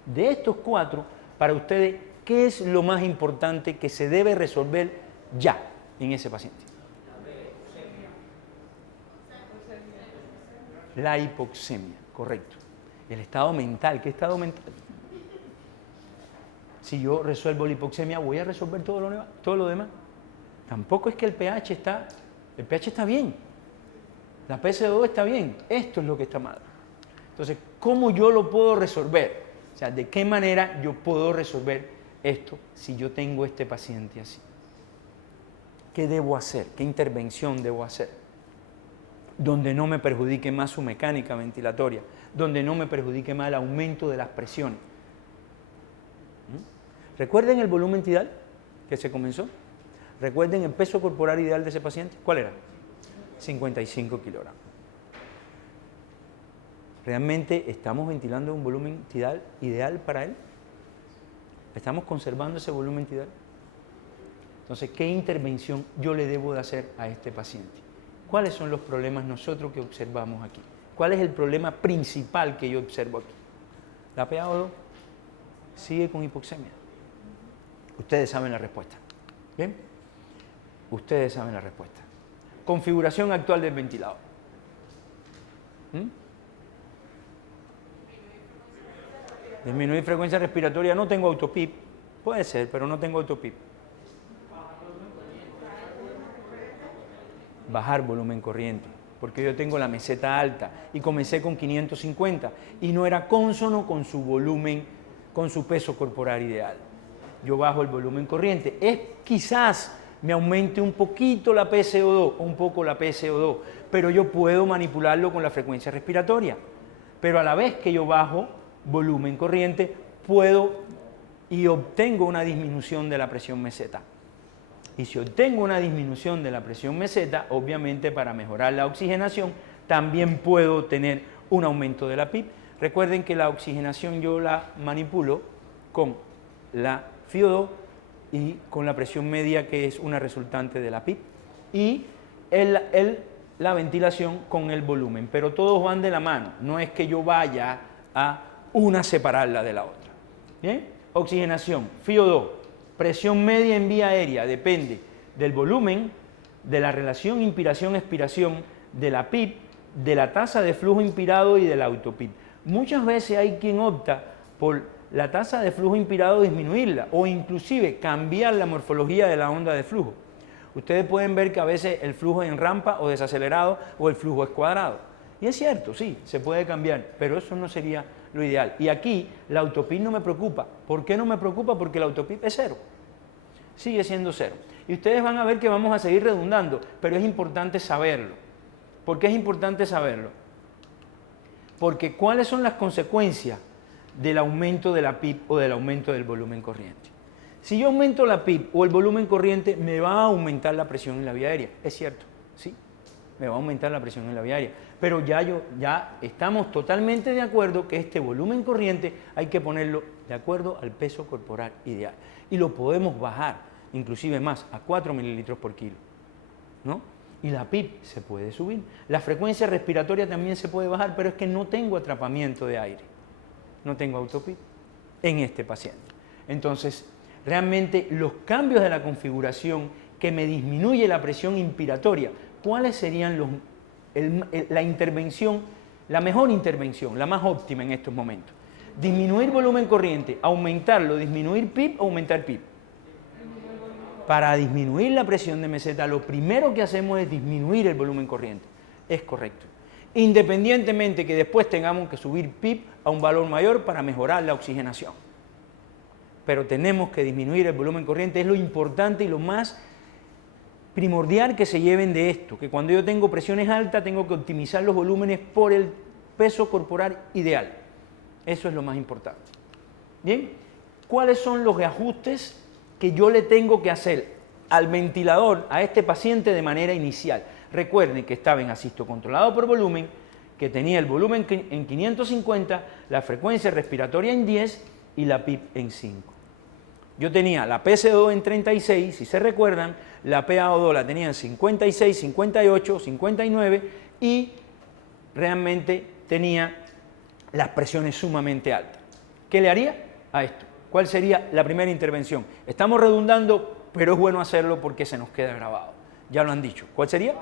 De estos 4, para ustedes, ¿qué es lo más importante que se debe resolver ya en ese paciente? La hipoxemia, correcto. El estado mental, ¿qué estado mental? Si yo resuelvo la hipoxemia, ¿voy a resolver todo lo demás? Tampoco es que el pH está bien. La PCO2 está bien. Esto es lo que está mal. Entonces, ¿cómo yo lo puedo resolver? O sea, ¿de qué manera yo puedo resolver esto si yo tengo este paciente así? ¿Qué debo hacer? ¿Qué intervención debo hacer? Donde no me perjudique más su mecánica ventilatoria, donde no me perjudique más el aumento de las presiones. ¿Recuerden el volumen tidal que se comenzó? ¿Recuerden el peso corporal ideal de ese paciente? ¿Cuál era? 55 kilogramos. ¿Realmente estamos ventilando un volumen tidal ideal para él? ¿Estamos conservando ese volumen tidal? Entonces, ¿qué intervención yo le debo de hacer a este paciente? ¿Cuáles son los problemas nosotros que observamos aquí? ¿Cuál es el problema principal que yo observo aquí? La PaO2 sigue con hipoxemia. Ustedes saben la respuesta. ¿Bien? Ustedes saben la respuesta. Configuración actual del ventilador. Disminuir frecuencia respiratoria. No tengo autopip. Puede ser, pero no tengo autopip. Bajar volumen corriente, porque yo tengo la meseta alta y comencé con 550 y no era cónsono con su volumen, con su peso corporal ideal. Yo bajo el volumen corriente. Quizás me aumente un poquito la PCO2, un poco la PCO2, pero yo puedo manipularlo con la frecuencia respiratoria. Pero a la vez que yo bajo volumen corriente, puedo y obtengo una disminución de la presión meseta. Y si obtengo una disminución de la presión meseta, obviamente para mejorar la oxigenación, también puedo tener un aumento de la PIP. Recuerden que la oxigenación yo la manipulo con la FiO2 y con la presión media, que es una resultante de la PIP, y la ventilación con el volumen. Pero todos van de la mano, no es que yo vaya a una separarla de la otra. ¿Bien? Oxigenación, FiO2. Presión media en vía aérea depende del volumen, de la relación inspiración-expiración, de la PIP, de la tasa de flujo inspirado y del autopip. Muchas veces hay quien opta por la tasa de flujo inspirado disminuirla o inclusive cambiar la morfología de la onda de flujo. Ustedes pueden ver que a veces el flujo es en rampa o desacelerado o el flujo es cuadrado. Y es cierto, sí, se puede cambiar, pero eso no sería lo ideal. Y aquí la autopip no me preocupa. ¿Por qué no me preocupa? Porque la autopip es cero. Sigue siendo cero. Y ustedes van a ver que vamos a seguir redundando, pero es importante saberlo. ¿Por qué es importante saberlo? Porque ¿cuáles son las consecuencias del aumento de la PIP o del aumento del volumen corriente? Si yo aumento la PIP o el volumen corriente, me va a aumentar la presión en la vía aérea. Es cierto, sí, me va a aumentar la presión en la vía aérea. Pero ya estamos totalmente de acuerdo que este volumen corriente hay que ponerlo de acuerdo al peso corporal ideal. Y lo podemos bajar, inclusive más, a 4 mililitros por kilo, ¿no? Y la PIP se puede subir. La frecuencia respiratoria también se puede bajar, pero es que no tengo atrapamiento de aire. No tengo autopip en este paciente. Entonces, realmente los cambios de la configuración que me disminuye la presión inspiratoria, ¿cuáles serían la intervención, la mejor intervención, la más óptima en estos momentos? Disminuir volumen corriente, aumentarlo, disminuir PIP o aumentar PIP. Para disminuir la presión de meseta, lo primero que hacemos es disminuir el volumen corriente. Es correcto. Independientemente que después tengamos que subir PIP a un valor mayor para mejorar la oxigenación. Pero tenemos que disminuir el volumen corriente, es lo importante y lo más primordial que se lleven de esto, que cuando yo tengo presiones altas tengo que optimizar los volúmenes por el peso corporal ideal. Eso es lo más importante. Bien, ¿cuáles son los ajustes que yo le tengo que hacer al ventilador a este paciente de manera inicial? Recuerden que estaba en asisto controlado por volumen, que tenía el volumen en 550, la frecuencia respiratoria en 10 y la PIP en 5. Yo tenía la PCO2 en 36, si se recuerdan, la PaO2 la tenía en 56, 58, 59 y realmente tenía las presiones sumamente altas. ¿Qué le haría a esto? ¿Cuál sería la primera intervención? Estamos redundando, pero es bueno hacerlo porque se nos queda grabado. Ya lo han dicho. ¿Cuál sería?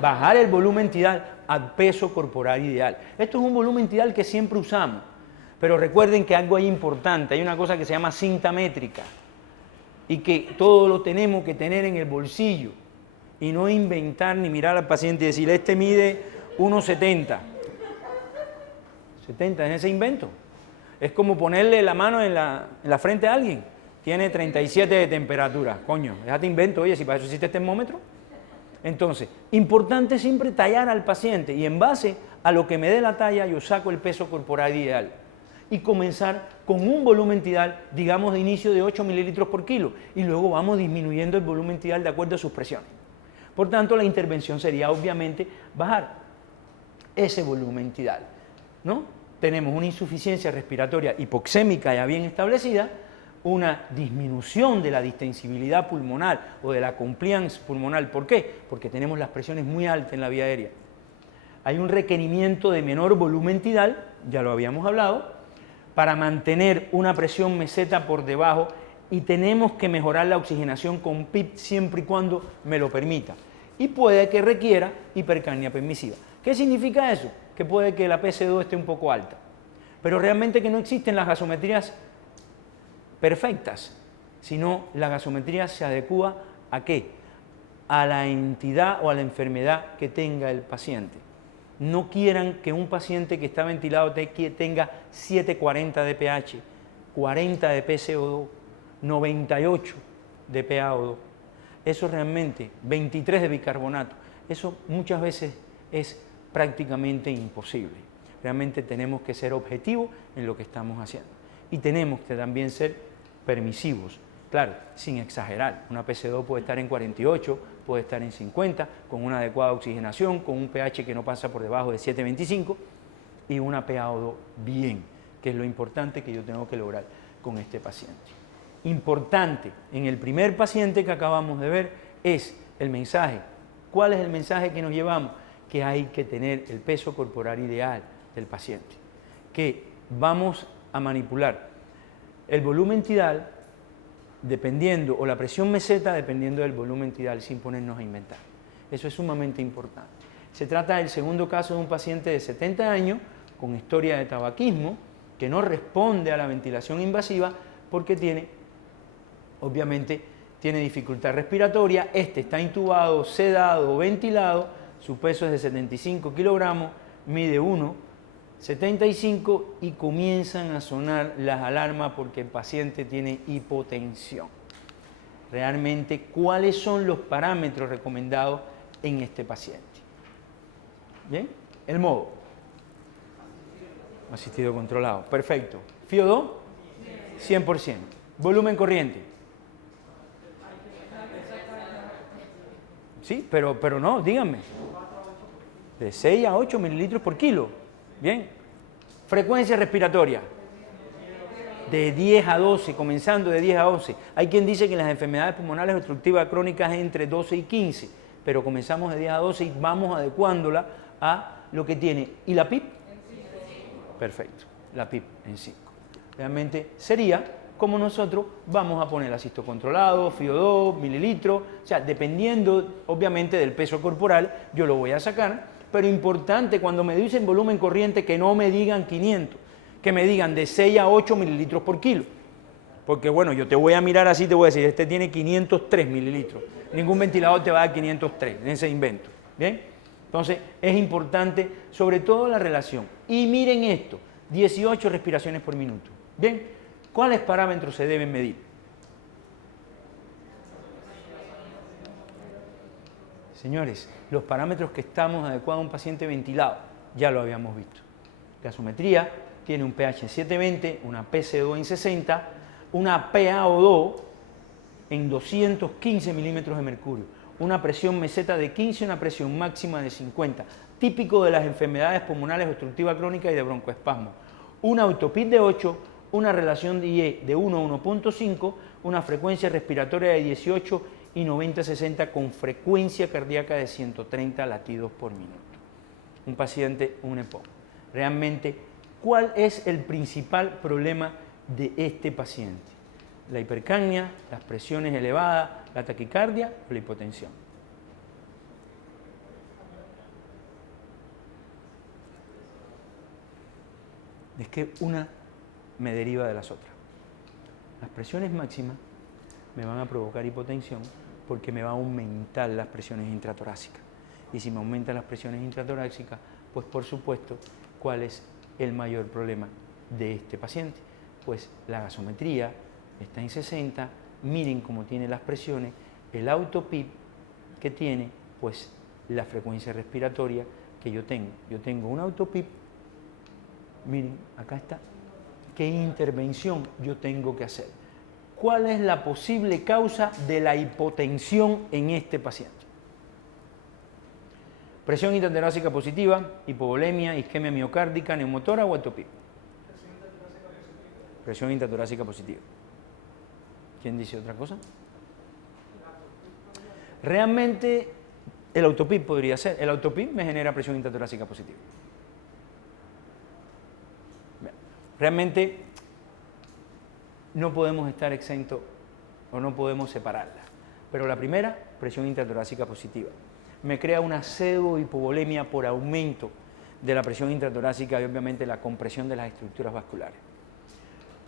Bajar el volumen tidal al peso corporal ideal. Esto es un volumen tidal que siempre usamos. Pero recuerden que algo ahí importante, hay una cosa que se llama cinta métrica y que todo lo tenemos que tener en el bolsillo y no inventar ni mirar al paciente y decir, este mide 1,70. 70 en ese invento. Es como ponerle la mano en la frente a alguien. Tiene 37 de temperatura. Coño, déjate invento, oye, si para eso existe el termómetro. Entonces, importante siempre tallar al paciente y en base a lo que me dé la talla yo saco el peso corporal ideal y comenzar con un volumen tidal, digamos de inicio de 8 mililitros por kilo y luego vamos disminuyendo el volumen tidal de acuerdo a sus presiones. Por tanto, la intervención sería obviamente bajar ese volumen tidal, ¿no? Tenemos una insuficiencia respiratoria hipoxémica ya bien establecida, una disminución de la distensibilidad pulmonar o de la compliance pulmonar. ¿Por qué? Porque tenemos las presiones muy altas en la vía aérea. Hay un requerimiento de menor volumen tidal, ya lo habíamos hablado, para mantener una presión meseta por debajo y tenemos que mejorar la oxigenación con PIP siempre y cuando me lo permita. Y puede que requiera hipercapnia permisiva. ¿Qué significa eso? Que puede que la PC2 esté un poco alta, pero realmente que no existen las gasometrías perfectas, sino la gasometría se adecúa ¿a qué? A la entidad o a la enfermedad que tenga el paciente. No quieran que un paciente que está ventilado tenga 740 de pH, 40 de PCO2, 98 de PaO2. Eso realmente, 23 de bicarbonato, eso muchas veces es prácticamente imposible. Realmente tenemos que ser objetivos en lo que estamos haciendo. Y tenemos que también ser permisivos, claro, sin exagerar. Una PC2 puede estar en 48, puede estar en 50, con una adecuada oxigenación, con un pH que no pasa por debajo de 7,25 y una PaO2 bien, que es lo importante que yo tengo que lograr con este paciente. Importante en el primer paciente que acabamos de ver es el mensaje. ¿Cuál es el mensaje que nos llevamos? Que hay que tener el peso corporal ideal del paciente, que vamos a manipular el volumen tidal dependiendo, o la presión meseta dependiendo del volumen tidal, sin ponernos a inventar. Eso es sumamente importante. Se trata del segundo caso de un paciente de 70 años con historia de tabaquismo, que no responde a la ventilación invasiva porque tiene, obviamente, tiene dificultad respiratoria. Este está intubado, sedado, ventilado, su peso es de 75 kilogramos, mide 1,75 y comienzan a sonar las alarmas porque el paciente tiene hipotensión. Realmente, ¿cuáles son los parámetros recomendados en este paciente? ¿Bien? El modo. Asistido controlado. Perfecto. FIO2, 100%. Volumen corriente. Sí, pero no, díganme. De 6 a 8 mililitros por kilo. Bien. Frecuencia respiratoria. De 10 a 12, comenzando de 10 a 11. Hay quien dice que en las enfermedades pulmonares obstructivas crónicas es entre 12 y 15, pero comenzamos de 10 a 12 y vamos adecuándola a lo que tiene. ¿Y la PIP? Perfecto, la PIP en 5. Realmente sería como nosotros vamos a poner asisto controlado, FIO2, mililitros, o sea, dependiendo obviamente del peso corporal, yo lo voy a sacar, pero importante cuando me dicen volumen corriente que no me digan 500, que me digan de 6 a 8 mililitros por kilo. Porque bueno, yo te voy a mirar así, te voy a decir, este tiene 503 mililitros. Ningún ventilador te va a dar 503 en ese invento. ¿Bien? Entonces, es importante sobre todo la relación. Y miren esto, 18 respiraciones por minuto. ¿Bien? ¿Cuáles parámetros se deben medir? Señores, los parámetros que estamos adecuados a un paciente ventilado, ya lo habíamos visto. Gasometría, tiene un pH 720, una PCO2 en 60, una PaO2 en 215 milímetros de mercurio, una presión meseta de 15 y una presión máxima de 50, típico de las enfermedades pulmonares obstructivas crónicas y de broncoespasmo. Una autopit de 8, una relación de IE de 1 a 1.5, una frecuencia respiratoria de 18 y 90-60 con frecuencia cardíaca de 130 latidos por minuto. Un paciente, un EPOC. Realmente, ¿cuál es el principal problema de este paciente? La hipercapnia, las presiones elevadas, la taquicardia o la hipotensión. Es que una me deriva de las otras. Las presiones máximas me van a provocar hipotensión porque me va a aumentar las presiones intratorácicas. Y si me aumentan las presiones intratorácicas, pues por supuesto, ¿cuál es el mayor problema de este paciente? Pues la gasometría está en 60, miren cómo tiene las presiones, el autopip que tiene, pues la frecuencia respiratoria que yo tengo. Yo tengo un autopip, miren, acá está, ¿qué intervención yo tengo que hacer? ¿Cuál es la posible causa de la hipotensión en este paciente? Presión intratorácica positiva, hipovolemia, isquemia miocárdica, neumotora o autopip. Presión intratorácica positiva. ¿Quién dice otra cosa? Realmente el autopip podría ser. El autopip me genera presión intratorácica positiva. Realmente no podemos estar exentos o no podemos separarla. Pero la primera, presión intratorácica positiva. Me crea una pseudohipovolemia por aumento de la presión intratorácica y obviamente la compresión de las estructuras vasculares.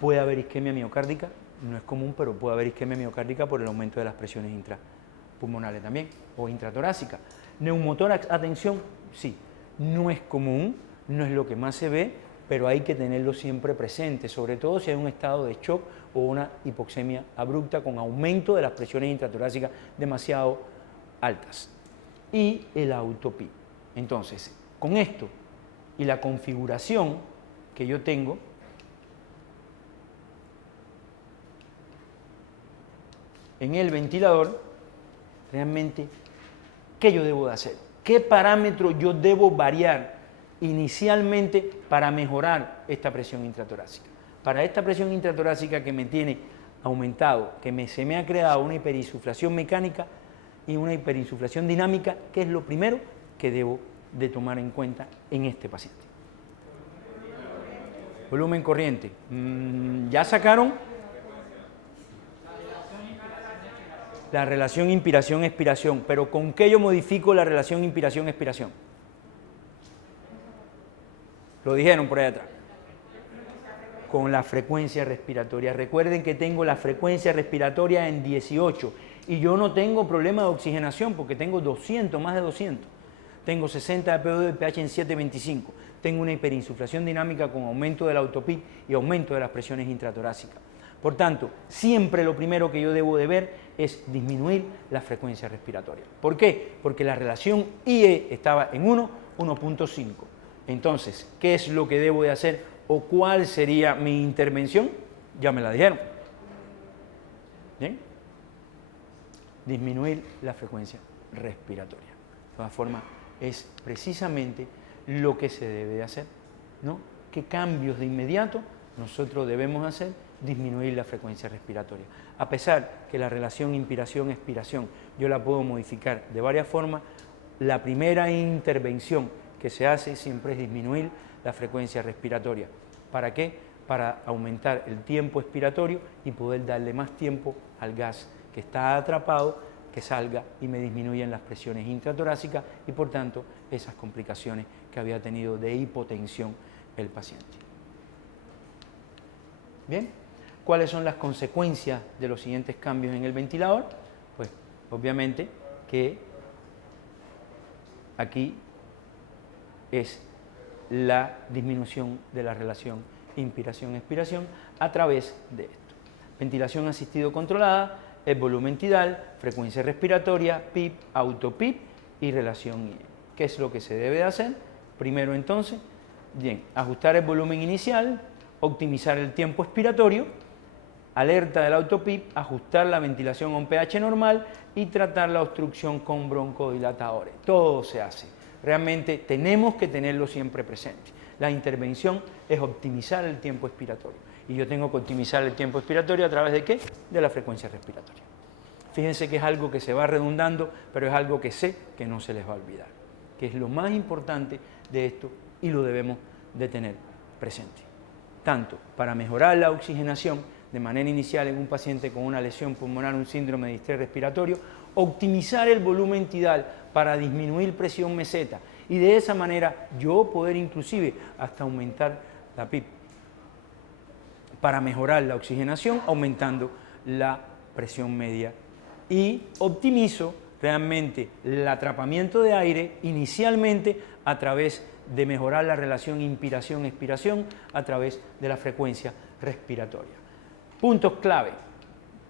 Puede haber isquemia miocárdica, no es común, pero puede haber isquemia miocárdica por el aumento de las presiones intrapulmonares también, o intratorácica. Neumotórax, atención, sí, no es común, no es lo que más se ve, pero hay que tenerlo siempre presente, sobre todo si hay un estado de shock o una hipoxemia abrupta con aumento de las presiones intratorácicas demasiado altas. Y el autopip. Entonces, con esto y la configuración que yo tengo, en el ventilador, realmente, ¿qué yo debo de hacer? ¿Qué parámetro yo debo variar inicialmente para mejorar esta presión intratorácica? Para esta presión intratorácica que me tiene aumentado, que se me ha creado una hiperinsuflación mecánica y una hiperinsuflación dinámica, ¿qué es lo primero que debo de tomar en cuenta en este paciente? Volumen corriente. ¿Ya sacaron? La relación inspiración-expiración. ¿Pero con qué yo modifico la relación inspiración-expiración? Lo dijeron por ahí atrás. Con la frecuencia respiratoria. Recuerden que tengo la frecuencia respiratoria en 18 y yo no tengo problema de oxigenación porque tengo 200, más de 200. Tengo 60 de PO2 y pH en 7.25. Tengo una hiperinsuflación dinámica con aumento del autopip y aumento de las presiones intratorácicas. Por tanto, siempre lo primero que yo debo de ver es disminuir la frecuencia respiratoria. ¿Por qué? Porque la relación IE estaba en 1, 1.5. Entonces, ¿qué es lo que debo de hacer o cuál sería mi intervención? Ya me la dijeron. ¿Bien? Disminuir la frecuencia respiratoria. De todas formas, es precisamente lo que se debe de hacer, ¿no? ¿Qué cambios de inmediato nosotros debemos hacer? Disminuir la frecuencia respiratoria. A pesar que la relación inspiración-expiración yo la puedo modificar de varias formas, la primera intervención que se hace siempre es disminuir la frecuencia respiratoria. ¿Para qué? Para aumentar el tiempo expiratorio y poder darle más tiempo al gas que está atrapado, que salga y me disminuyan las presiones intratorácicas y por tanto esas complicaciones que había tenido de hipotensión el paciente. Bien, ¿cuáles son las consecuencias de los siguientes cambios en el ventilador? Pues obviamente que aquí es la disminución de la relación inspiración-expiración a través de esto. Ventilación asistido controlada, el volumen tidal, frecuencia respiratoria, PIP, autopip y relación IE. ¿Qué es lo que se debe de hacer? Primero entonces, bien, ajustar el volumen inicial, optimizar el tiempo expiratorio, alerta del autopip, ajustar la ventilación a un pH normal y tratar la obstrucción con broncodilatadores. Todo se hace. Realmente tenemos que tenerlo siempre presente. La intervención es optimizar el tiempo expiratorio. Y yo tengo que optimizar el tiempo expiratorio a través de ¿qué? De la frecuencia respiratoria. Fíjense que es algo que se va redundando, pero es algo que sé que no se les va a olvidar, que es lo más importante de esto y lo debemos de tener presente. Tanto para mejorar la oxigenación de manera inicial en un paciente con una lesión pulmonar, un síndrome de distrés respiratorio, optimizar el volumen tidal para disminuir presión meseta y de esa manera yo poder inclusive hasta aumentar la PIP para mejorar la oxigenación aumentando la presión media y optimizo realmente el atrapamiento de aire inicialmente a través de mejorar la relación inspiración-expiración a través de la frecuencia respiratoria. Puntos clave.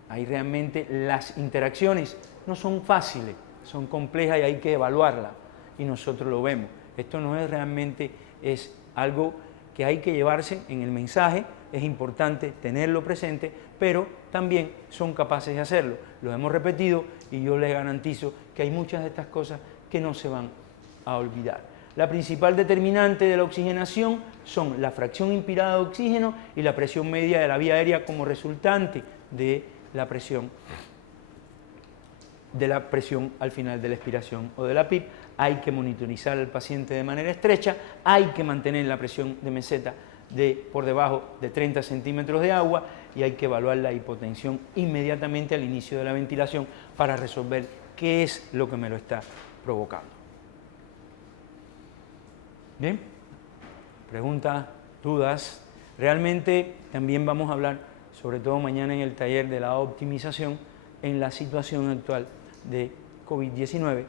Ahí realmente las interacciones no son fáciles, son complejas y hay que evaluarlas y nosotros lo vemos. Esto no es realmente, es algo que hay que llevarse en el mensaje, es importante tenerlo presente, pero también son capaces de hacerlo. Lo hemos repetido y yo les garantizo que hay muchas de estas cosas que no se van a olvidar. La principal determinante de la oxigenación son la fracción inspirada de oxígeno y la presión media de la vía aérea como resultante de la presión al final de la expiración o de la PIP. Hay que monitorizar al paciente de manera estrecha, hay que mantener la presión de meseta por debajo de 30 centímetros de agua y hay que evaluar la hipotensión inmediatamente al inicio de la ventilación para resolver qué es lo que me lo está provocando. Bien, preguntas, dudas. Realmente también vamos a hablar, sobre todo mañana en el taller de la optimización, en la situación actual de COVID-19,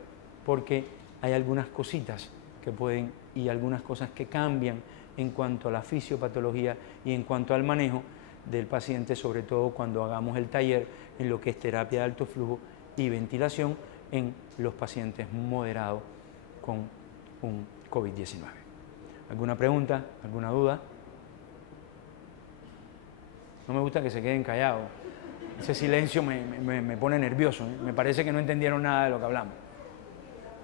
porque hay algunas cositas que pueden y algunas cosas que cambian en cuanto a la fisiopatología y en cuanto al manejo del paciente, sobre todo cuando hagamos el taller en lo que es terapia de alto flujo y ventilación en los pacientes moderados con un COVID-19. ¿Alguna pregunta? ¿Alguna duda? No me gusta que se queden callados. Ese silencio me pone nervioso, ¿eh? Me parece que no entendieron nada de lo que hablamos.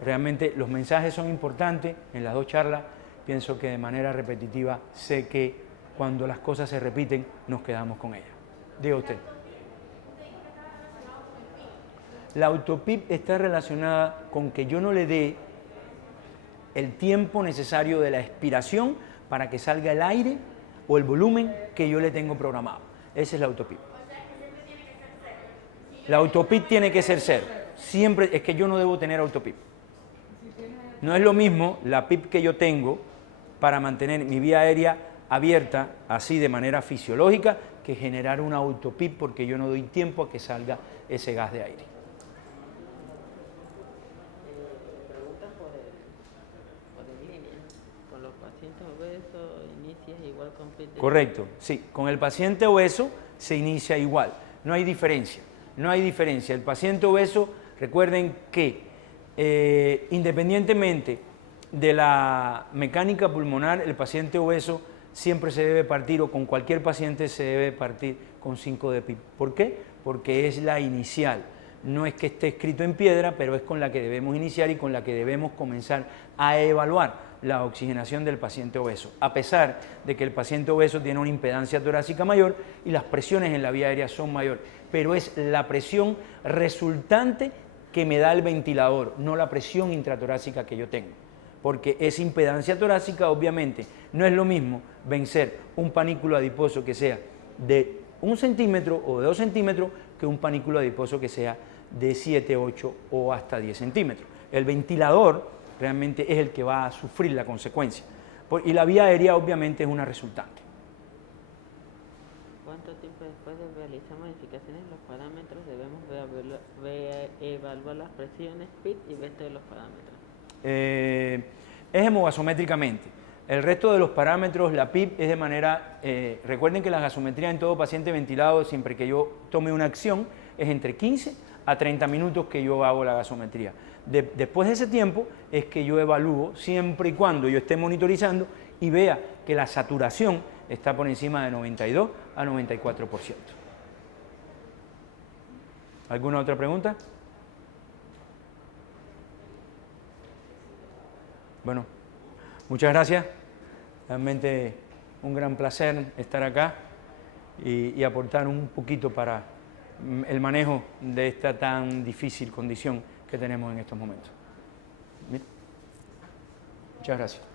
Realmente los mensajes son importantes en las dos charlas. Pienso que de manera repetitiva sé que cuando las cosas se repiten nos quedamos con ellas. Diga usted. La autopip está relacionada con que yo no le dé el tiempo necesario de la expiración para que salga el aire o el volumen que yo le tengo programado. Esa es la autopip. La autopip tiene que ser cero. Siempre, es que yo no debo tener autopip. No es lo mismo la PIP que yo tengo para mantener mi vía aérea abierta, así de manera fisiológica, que generar una autopip porque yo no doy tiempo a que salga ese gas de aire. Preguntas por en línea. Con los pacientes obesos inicias igual con PIP. Correcto, sí. Con el paciente obeso se inicia igual. No hay diferencia. No hay diferencia. El paciente obeso, recuerden que independientemente de la mecánica pulmonar, el paciente obeso siempre se debe partir, o con cualquier paciente se debe partir con 5 de PIP. ¿Por qué? Porque es la inicial. No es que esté escrito en piedra, pero es con la que debemos iniciar y con la que debemos comenzar a evaluar la oxigenación del paciente obeso, a pesar de que el paciente obeso tiene una impedancia torácica mayor y las presiones en la vía aérea son mayores, pero es la presión resultante que me da el ventilador, no la presión intratorácica que yo tengo, porque esa impedancia torácica obviamente no es lo mismo vencer un panículo adiposo que sea de 1 centímetro o de 2 centímetros que un panículo adiposo que sea de 7, 8 o hasta 10 centímetros. El ventilador realmente es el que va a sufrir la consecuencia. Y la vía aérea obviamente es una resultante. ¿Cuánto tiempo después de realizar modificaciones en los parámetros debemos evaluar las presiones, PIP y resto de los parámetros? Es hemogasométricamente. El resto de los parámetros, la PIP es de manera... recuerden que la gasometría en todo paciente ventilado, siempre que yo tome una acción, es entre 15 a 30 minutos que yo hago la gasometría. Después de ese tiempo es que yo evalúo, siempre y cuando yo esté monitorizando y vea que la saturación está por encima de 92 a 94%. ¿Alguna otra pregunta? Bueno, muchas gracias. Realmente un gran placer estar acá y aportar un poquito para el manejo de esta tan difícil condición que tenemos en estos momentos. Muchas gracias.